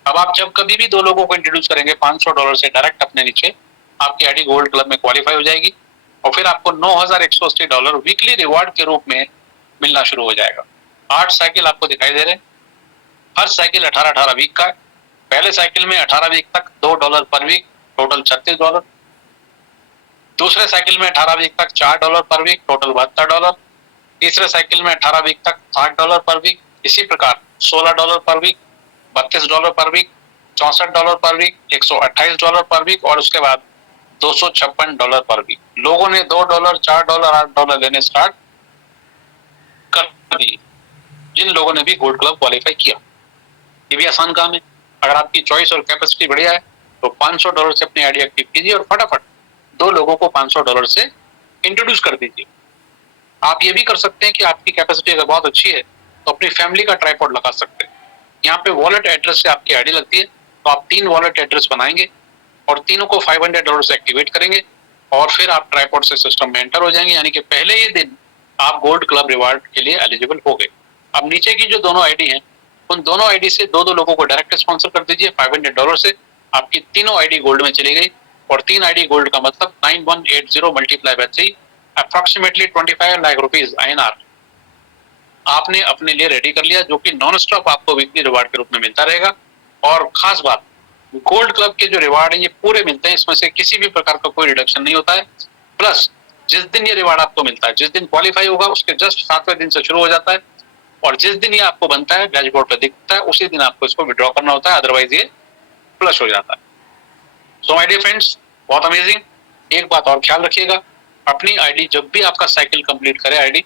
अब आप जब कभी भी 2 लोगों को इंट्रोड्यूस करेंगे $500 से डायरेक्ट अपने नीचे, आपकी आईडी गोल्ड क्लब में क्वालिफाई हो जाएगी और फिर आपको $9,180 वीकली रिवार्ड के रूप में मिलना शुरू हो जाएगा। 8 साइकिल आपको दिखाई दे रहे हैं, हर साइकिल 18-18 वीक का है। पहले साइकिल में 18 वीक तक $2 पर वीक, टोटल $36। दूसरे साइकिल में 18 वीक तक $4 पर वीक, टोटल $72। तीसरे साइकिल में 18 वीक तक $8 पर वीक, इसी प्रकार $16 पर वीक, $32 पर वीक, $64 पर वीक, $128 पर वीक और उसके बाद $256 पर वीक। लोगों ने $2, $4, $8 लेने स्टार्ट कर दिए, जिन लोगों ने भी गोल्ड क्लब क्वालिफाई किया। ये भी आसान काम है। अगर आपकी चॉइस और कैपेसिटी बढ़िया है तो $500 से अपनी आईडी एक्टिव कीजिए और फटाफट 2 लोगों को $500 से इंट्रोड्यूस कर दीजिए। आप ये भी कर सकते हैं कि आपकी कैपेसिटी अगर बहुत अच्छी है तो अपनी फैमिली का ट्राइपॉड लगा सकते हैं। यहाँ पे वॉलेट एड्रेस से आपकी आईडी लगती है, तो आप 3 वॉलेट एड्रेस बनाएंगे और तीनों को $500 से एक्टिवेट करेंगे और फिर आप ट्राइपॉड से सिस्टम में एंटर हो जाएंगे, यानी कि पहले ही दिन आप गोल्ड क्लब रिवार्ड के लिए एलिजिबल हो गए। अब नीचे की जो दोनों आईडी हैं, उन दोनों आईडी से 2-2 लोगों को डायरेक्ट स्पॉन्सर कर दीजिए $500 से। आपकी तीनों आईडी गोल्ड में चली गई और 3 आईडी गोल्ड का मतलब 9180 multiply by 3 approximately 25 lakh rupees INR आपने अपने लिए रेडी कर लिया, जो कि नॉन स्टॉप आपको वीकली रिवार्ड के रूप में मिलता रहेगा। और खास बात, गोल्ड क्लब के जो रिवार्ड है ये पूरे मिलते हैं, इसमें से किसी भी प्रकार का कोई रिडक्शन नहीं होता है। प्लस जिस दिन ये रिवार्ड आपको मिलता है, जिस दिन क्वालिफाई होगा उसके जस्ट 7वें दिन से शुरू हो जाता है और जिस दिन ये आपको बनता है, डैशबोर्ड पर दिखता है, उसी दिन आपको इसको विड्रॉ करना होता है, अदरवाइज ये फ्लश हो जाता है। सो माय डियर फ्रेंड्स, बहुत अमेजिंग। एक बात और ख्याल रखिएगा, अपनी आईडी जब भी आपका साइकिल कंप्लीट करे आईडी,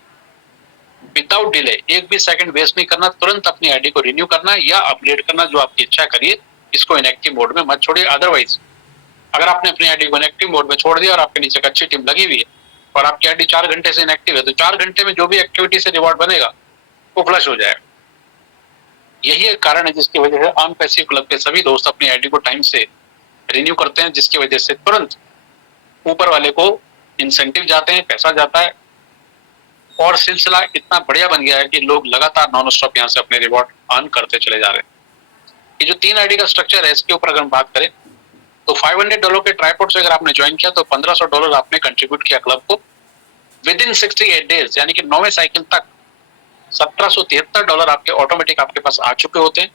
विदाउट डिले एक भी सेकंड वेस्ट नहीं करना, तुरंत अपनी आईडी को रिन्यू करना या अपडेट करना, जो आपकी इच्छा करिए। इसको इनएक्टिव मोड में मत छोड़िए। अदरवाइज अगर आपने अपनी आईडी को इनएक्टिव मोड में छोड़ दिया और आपके नीचे एक अच्छी टीम लगी हुई है और आपकी आईडी 4 घंटे से इनएक्टिव है, तो 4 घंटे में जो भी एक्टिविटी से रिवॉर्ड बनेगा वो फ्लश हो जाएगा। यही एक कारण है जिसकी वजह से अर्न पैसिव क्लब के सभी दोस्त अपनी आईडी को टाइम से रिन्यू करते हैं, जिसकी वजह से तुरंत ऊपर वाले को इंसेंटिव जाते हैं, पैसा जाता है और सिलसिला इतना बढ़िया बन गया है कि लोग लगातार नॉन स्टॉप यहाँ से अपने रिवॉर्ड अर्न करते चले जा रहे हैं। ये जो 3 आईडी का स्ट्रक्चर है, इसके ऊपर अगर हम बात करें तो $500 के ट्राइपॉड से अगर आपने ज्वाइन किया तो $1500 आपने कंट्रीब्यूट किया क्लब को। विद इन 68 डेज यानी कि 9वें साइकिल तक $1773 आपके ऑटोमेटिक आपके पास आ चुके होते हैं,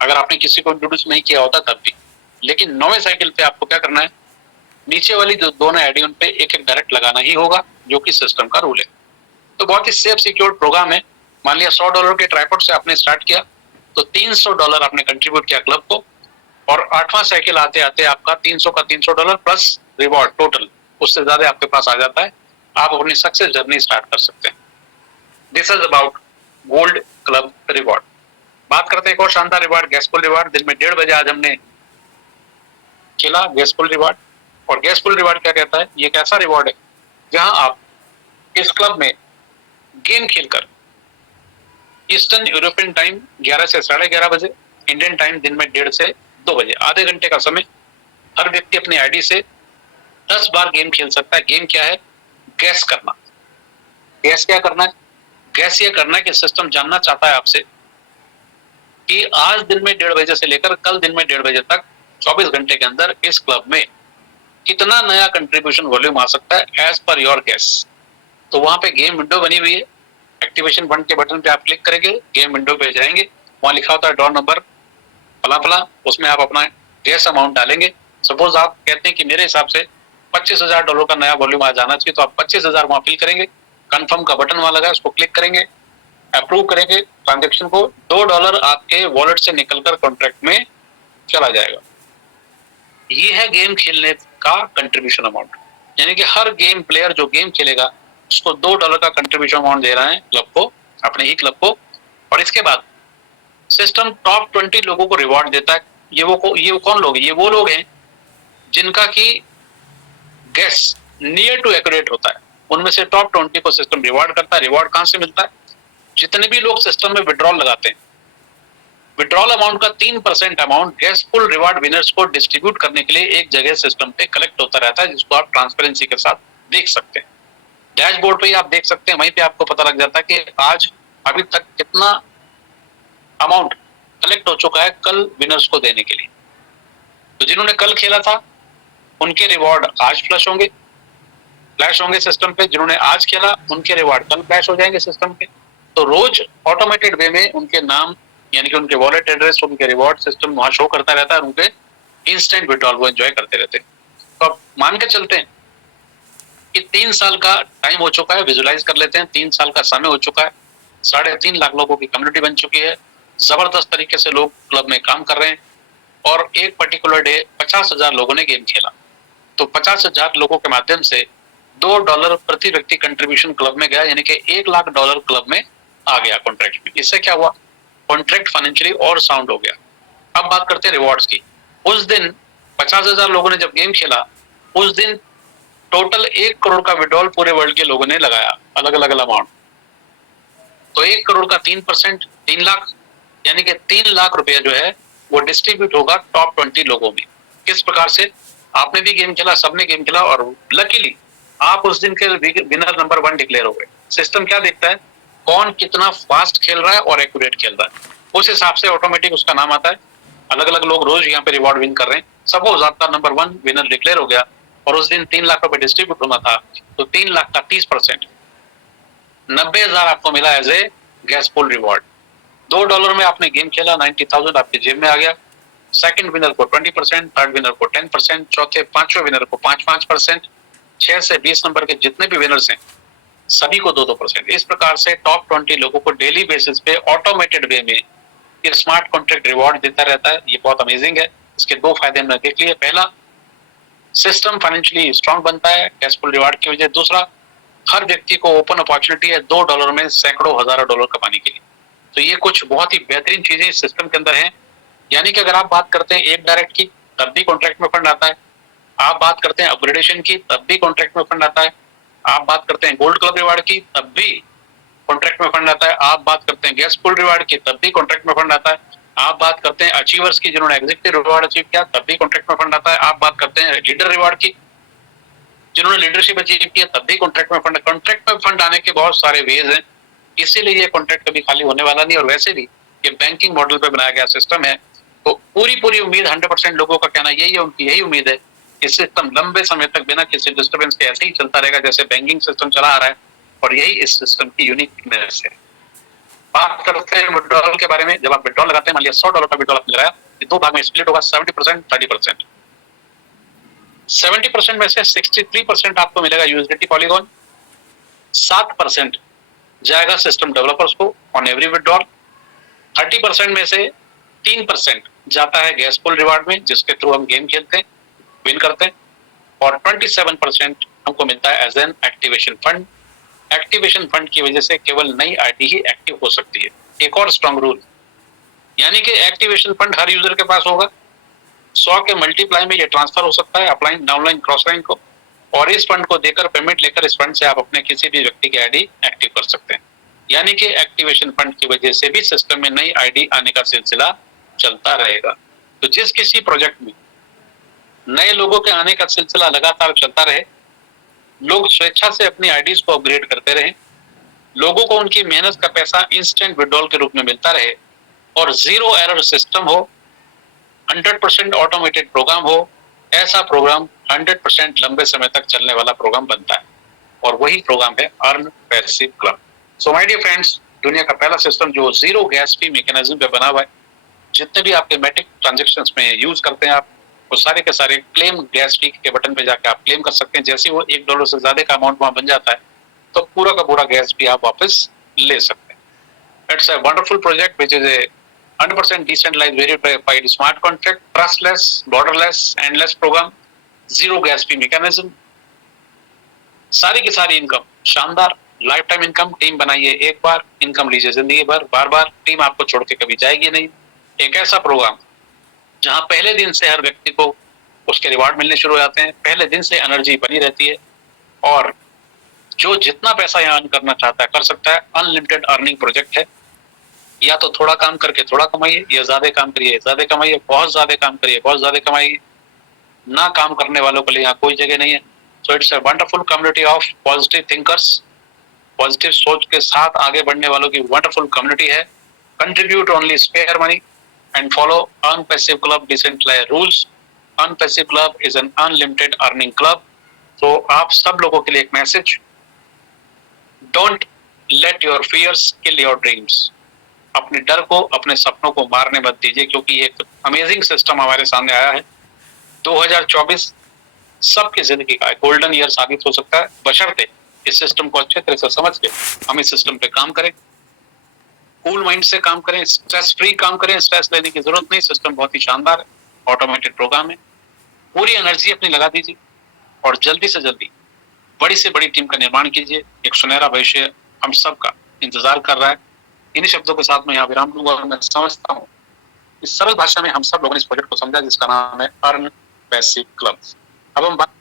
अगर आपने किसी को इंट्रोड्यूस नहीं किया होता तब भी। लेकिन 9वें साइकिल पे आपको क्या करना है, नीचे वाली जो दोनों आईडी उन पे एक डायरेक्ट लगाना ही होगा, जो कि सिस्टम का रूल है। तो बहुत ही सेफ सिक्योर प्रोग्राम है। मान लिया $100 के ट्राइपॉड से आपने स्टार्ट किया तो $300 आपने कंट्रीब्यूट किया क्लब को, और 8वां साइकिल आते आते आपका 300 का $300 प्लस रिवॉर्ड टोटल उससे ज्यादा आपके पास आ जाता है। आप अपनी सक्सेस जर्नी स्टार्ट कर सकते हैं। This is about gold club reward. बात करते हैं एक और शानदार रिवॉर्ड, गैसफुल रिवॉर्ड। दिन में 1:30 बजे आज हमने खेला गैसफुल रिवॉर्ड। और गैसफुल रिवॉर्ड क्या कहता है, ये एक ऐसा रिवॉर्ड है जहां आप इस क्लब में गेम खेलकर ईस्टर्न यूरोपियन टाइम 11 से 11:30 बजे, इंडियन टाइम दिन में 1:30 से 2 बजे, आधे घंटे का समय, हर व्यक्ति अपनी आईडी से 10 बार गेम खेल सकता है। गेम क्या है, गैस करना। गैस क्या करना है, गैस ये करना है कि सिस्टम जानना चाहता है आपसे कि आज दिन में 1:30 बजे से लेकर कल दिन में 1:30 बजे तक 24 घंटे के अंदर इस क्लब में कितना नया कंट्रीब्यूशन वॉल्यूम आ सकता है एज पर योर गैस। तो वहां पे गेम विंडो बनी हुई है, एक्टिवेशन बटन के बटन पे आप क्लिक करेंगे, गेम विंडो पे जाएंगे, वहां लिखा होता है ड्रॉ नंबर फला फला, उसमें आप अपना गैस अमाउंट डालेंगे। सपोज आप कहते हैं कि मेरे हिसाब से $25,000 का नया वॉल्यूम आ जाना चाहिए, तो आप 25,000 वहां फिल करेंगे, कंफर्म का बटन वहां लगा है उसको क्लिक करेंगे, अप्रूव करेंगे ट्रांजेक्शन को, $2 आपके वॉलेट से निकलकर कॉन्ट्रैक्ट में चला जाएगा। ये है गेम खेलने का कंट्रीब्यूशन अमाउंट, यानी कि हर गेम प्लेयर जो गेम खेलेगा उसको $2 का कंट्रीब्यूशन अमाउंट दे रहा है क्लब को, अपने ही क्लब को। और इसके बाद सिस्टम टॉप 20 लोगों को रिवॉर्ड देता है। ये कौन लोग, ये वो लोग हैं जिनका की गैस नियर टू एक्यूरेट होता है, उनमें से टॉप 20 को सिस्टम रिवॉर्ड करता है। रिवॉर्ड कहां से मिलता है, जितने भी लोग सिस्टम में विड्रॉल लगाते हैं, विड्रॉल अमाउंट का 3% अमाउंट गैसफुल रिवॉर्ड विनर्स को डिस्ट्रीब्यूट करने के लिए एक जगह सिस्टम पे कलेक्ट होता रहता है, जिसको आप ट्रांसपेरेंसी के साथ देख सकते हैं। डैशबोर्ड पे ही आप देख सकते हैं, वहीं पे आपको पता लग जाता है कि आज अभी तक कितना अमाउंट कलेक्ट हो चुका है कल विनर्स को देने के लिए। तो जिन्होंने कल खेला था उनके रिवॉर्ड आज फ्लश होंगे, फ्लैश होंगे सिस्टम पे। जिन्होंने आज खेला उनके रिवॉर्ड कल फ्लैश हो जाएंगे सिस्टम पे। तो रोज ऑटोमेटेड वे में उनके नाम यानी कि उनके वॉलेट एड्रेस, उनके रिवॉर्ड सिस्टम वहां शो करता रहता है और उनके इंस्टेंट विड्रॉल वो एंजॉय करते रहते हैं। तो अब मान के चलते हैं कि 3 साल का टाइम हो चुका है, विजुलाइज कर लेते हैं, 3 साल का समय हो चुका है, 3.5 लाख लोगों की कम्युनिटी बन चुकी है, जबरदस्त तरीके से लोग क्लब में काम कर रहे हैं और एक पर्टिकुलर डे 50,000 लोगों ने गेम खेला। तो 50,000 लोगों के माध्यम से $2 प्रति व्यक्ति कंट्रीब्यूशन क्लब में गया, यानी कि $1 लाख क्लब में आ गया कॉन्ट्रैक्ट में। इससे क्या हुआ, कॉन्ट्रैक्ट फाइनेंशियली और साउंड हो गया। अब बात करते हैं रिवॉर्ड्स की। उस दिन 50,000 लोगों ने जब गेम खेला, उस दिन टोटल 1 करोड़ का विड्रॉल पूरे वर्ल्ड के लोगों ने लगाया, अलग अलग अमाउंट। तो 1 करोड़ का 3% 3 लाख, यानी कि 3 लाख रुपया जो है वो डिस्ट्रीब्यूट होगा टॉप 20 लोगों में। किस प्रकार से, आपने भी गेम खेला, सबने गेम खेला और लकीली आप उस दिन के विनर नंबर 1 डिक्लेयर हो गए। सिस्टम क्या देखता है, कौन कितना फास्ट खेल रहा है और एक्यूरेट खेल रहा है, उस हिसाब से ऑटोमेटिक उसका नाम आता है। अलग अलग लोग रोज यहाँ पे रिवॉर्ड विन कर रहे हैं। सपोज आपका नंबर 1 विनर डिक्लेयर हो गया और उस दिन 3 लाख रुपए डिस्ट्रीब्यूट होना था, तो 3 लाख का 30% 90,000 आपको मिला एज ए गैसफुल रिवॉर्ड। $2 में आपने गेम खेला, 90,000 आपके जेब में आ गया। सेकंड विनर को 20%, थर्ड विनर को 10%, चौथे 5वें विनर को 5% 6 से 20 नंबर के जितने भी विनर्स हैं सभी को 2%। इस प्रकार से टॉप 20 लोगों को डेली बेसिस पे ऑटोमेटेड वे में ये स्मार्ट कॉन्ट्रैक्ट रिवॉर्ड देता रहता है। ये बहुत अमेजिंग है। इसके 2 फायदे हमने देख लिए। पहला, सिस्टम फाइनेंशियली स्ट्रांग बनता है कैश पुल रिवार्ड की वजह। दूसरा, हर व्यक्ति को ओपन अपॉर्चुनिटी है $2 में सैकड़ों हजारों डॉलर कमाने के लिए। तो ये कुछ बहुत ही बेहतरीन चीजें इस सिस्टम के अंदर हैं। यानी कि अगर आप बात करते हैं एक डायरेक्ट की, तब भी कॉन्ट्रैक्ट में फंड आता है। आप बात करते हैं अपग्रेडेशन की, तब भी कॉन्ट्रैक्ट में फंड आता है। आप बात करते हैं गोल्ड क्लब रिवार्ड की, तब भी कॉन्ट्रैक्ट में फंड आता है। आप बात करते हैं गैस पुल रिवार्ड की, तब भी कॉन्ट्रैक्ट में फंड आता है। आप बात करते हैं अचीवर्स की, जिन्होंने एग्जीक्यूटिव रिवार्ड अचीव किया, तब भी कॉन्ट्रैक्ट में फंड आता है। आप बात करते हैं लीडर रिवार्ड की, जिन्होंने लीडरशिप अचीव किया, तब भी कॉन्ट्रैक्ट में फंड। कॉन्ट्रैक्ट में फंड आने के बहुत सारे वेज हैं, इसीलिए ये कॉन्ट्रैक्ट कभी खाली होने वाला नहीं। और वैसे भी ये बैंकिंग मॉडल पे बनाया गया सिस्टम है, तो पूरी उम्मीद 100% लोगों का कहना यही है, उनकी यही उम्मीद है कि सिस्टम लंबे समय तक बिना किसी डिस्टर्बेंस के ऐसे ही चलता रहेगा जैसे बैंकिंग सिस्टम चला आ रहा है। और यही इस सिस्टम की यूनिकनेस है। बात करते हैं विड्रॉल के बारे में। जब आप विड्रॉल लगाते हैं, मान लिया $100 का विड्रॉल आपने लगाया, दो भाग में स्प्लिट होगा, 70% 30%। 70% में से 63% आपको मिलेगा यूएसडीटी पॉलीगॉन, 7% जाएगा सिस्टम डेवलपर्स को ऑन एवरी विड्रॉल, 30% में से 3% जाता है गैस पुल रिवार्ड में, जिसके थ्रू हम गेम खेलते हैं, विन करते हैं, और 27% हमको मिलता है as an activation fund. Activation fund की वजह से केवल नई आईडी ही एक्टिव हो सकती है। एक और स्ट्रॉन्ग रूल, यानी कि एक्टिवेशन फंड हर यूजर के पास होगा। 100 के मल्टीप्लाई में ये ट्रांसफर हो सकता है अपलाइन, डाउनलाइन, क्रॉस लाइन को, और इस फंड को देकर पेमेंट लेकर इस फंड से आप अपने किसी भी व्यक्ति की आईडी एक्टिव कर सकते हैं। यानी कि एक्टिवेशन फंड की वजह से भी सिस्टम में नई आईडी आने का सिलसिला चलता रहेगा। तो जिस किसी प्रोजेक्ट में नए लोगों के आने का सिलसिला लगातार चलता रहे, लोग स्वेच्छा से अपनी आईडीज को अपग्रेड करते रहे, लोगों को उनकी मेहनत का पैसा इंस्टेंट विड्रॉल के रूप में मिलता रहे, और जीरो एरर सिस्टम हो, 100% ऑटोमेटेड प्रोग्राम हो, ऐसा प्रोग्राम 100% लंबे समय तक चलने वाला प्रोग्राम बनता है। और वही प्रोग्राम है earn passive club. So my dear friends, दुनिया का पहला सिस्टम जो जीरो गैस फी मैकेनिज्म पे बना हुआ है। जितने भी आपके मैटिक ट्रांजेक्शंस में यूज करते हैं आप, वो सारे के सारे क्लेम गैस फी के बटन पे जाके आप क्लेम कर सकते हैं। जैसे वो $1 से ज्यादा का अमाउंट वहां बन जाता है, तो पूरा का पूरा गैस फी आप वापस ले सकते हैं। It's a wonderful project which is a 100% decentralized, verified smart contract, trustless, borderless, endless program, zero gas fee mechanism, सारी की सारी इनकम शानदार, लाइफ टाइम इनकम। टीम बनाइए एक बार, इनकम लीजिए जिंदगी भर, बार बार टीम आपको छोड़ के कभी जाएगी नहीं। एक ऐसा प्रोग्राम जहां पहले दिन से हर व्यक्ति को उसके रिवार्ड मिलने शुरू हो जाते हैं, पहले दिन से एनर्जी बनी रहती है, और जो जितना पैसा यहाँ अर्न करना चाहता है कर सकता है। अनलिमिटेड अर्निंग प्रोजेक्ट है। या तो थोड़ा काम करके थोड़ा कमाइए, या ज्यादा काम करिए ज्यादा कमाइए, बहुत ज्यादा काम करिए बहुत ज्यादा कमाइए। ना काम करने वालों के लिए यहाँ कोई जगह नहीं है। So it's a wonderful community of positive thinkers, positive सोच के साथ आगे बढ़ने वालों की वंडरफुल कम्युनिटी है। Contribute only spare money and follow earn passive club decentralised rules. Earn passive club is an unlimited earning club. तो आप सब लोगों के लिए एक message, don't let your fears kill your dreams. अपने डर को, अपने सपनों को मारने मत दीजिए, क्योंकि एक अमेजिंग सिस्टम हमारे सामने आया है। 2024 सबकी जिंदगी का गोल्डन ईयर साबित हो सकता है, बशर्ते इस सिस्टम को अच्छे तरह से समझ के हम इस सिस्टम पे काम करें, कूल माइंड से काम करें, स्ट्रेस फ्री काम करें। स्ट्रेस लेने की जरूरत नहीं, सिस्टम बहुत ही शानदार है, ऑटोमेटेड प्रोग्राम है। पूरी एनर्जी अपनी लगा दीजिए और जल्दी से जल्दी बड़ी से बड़ी टीम का निर्माण कीजिए। एक सुनहरा भविष्य हम सबका इंतजार कर रहा है। इन्हीं शब्दों के साथ मैं यहाँ विराम दूंगा। मैं समझता हूँ इस सरल भाषा में हम सब लोगों ने इस प्रोजेक्ट को समझा, जिसका नाम है अर्न पैसिव क्लब। अब हम बात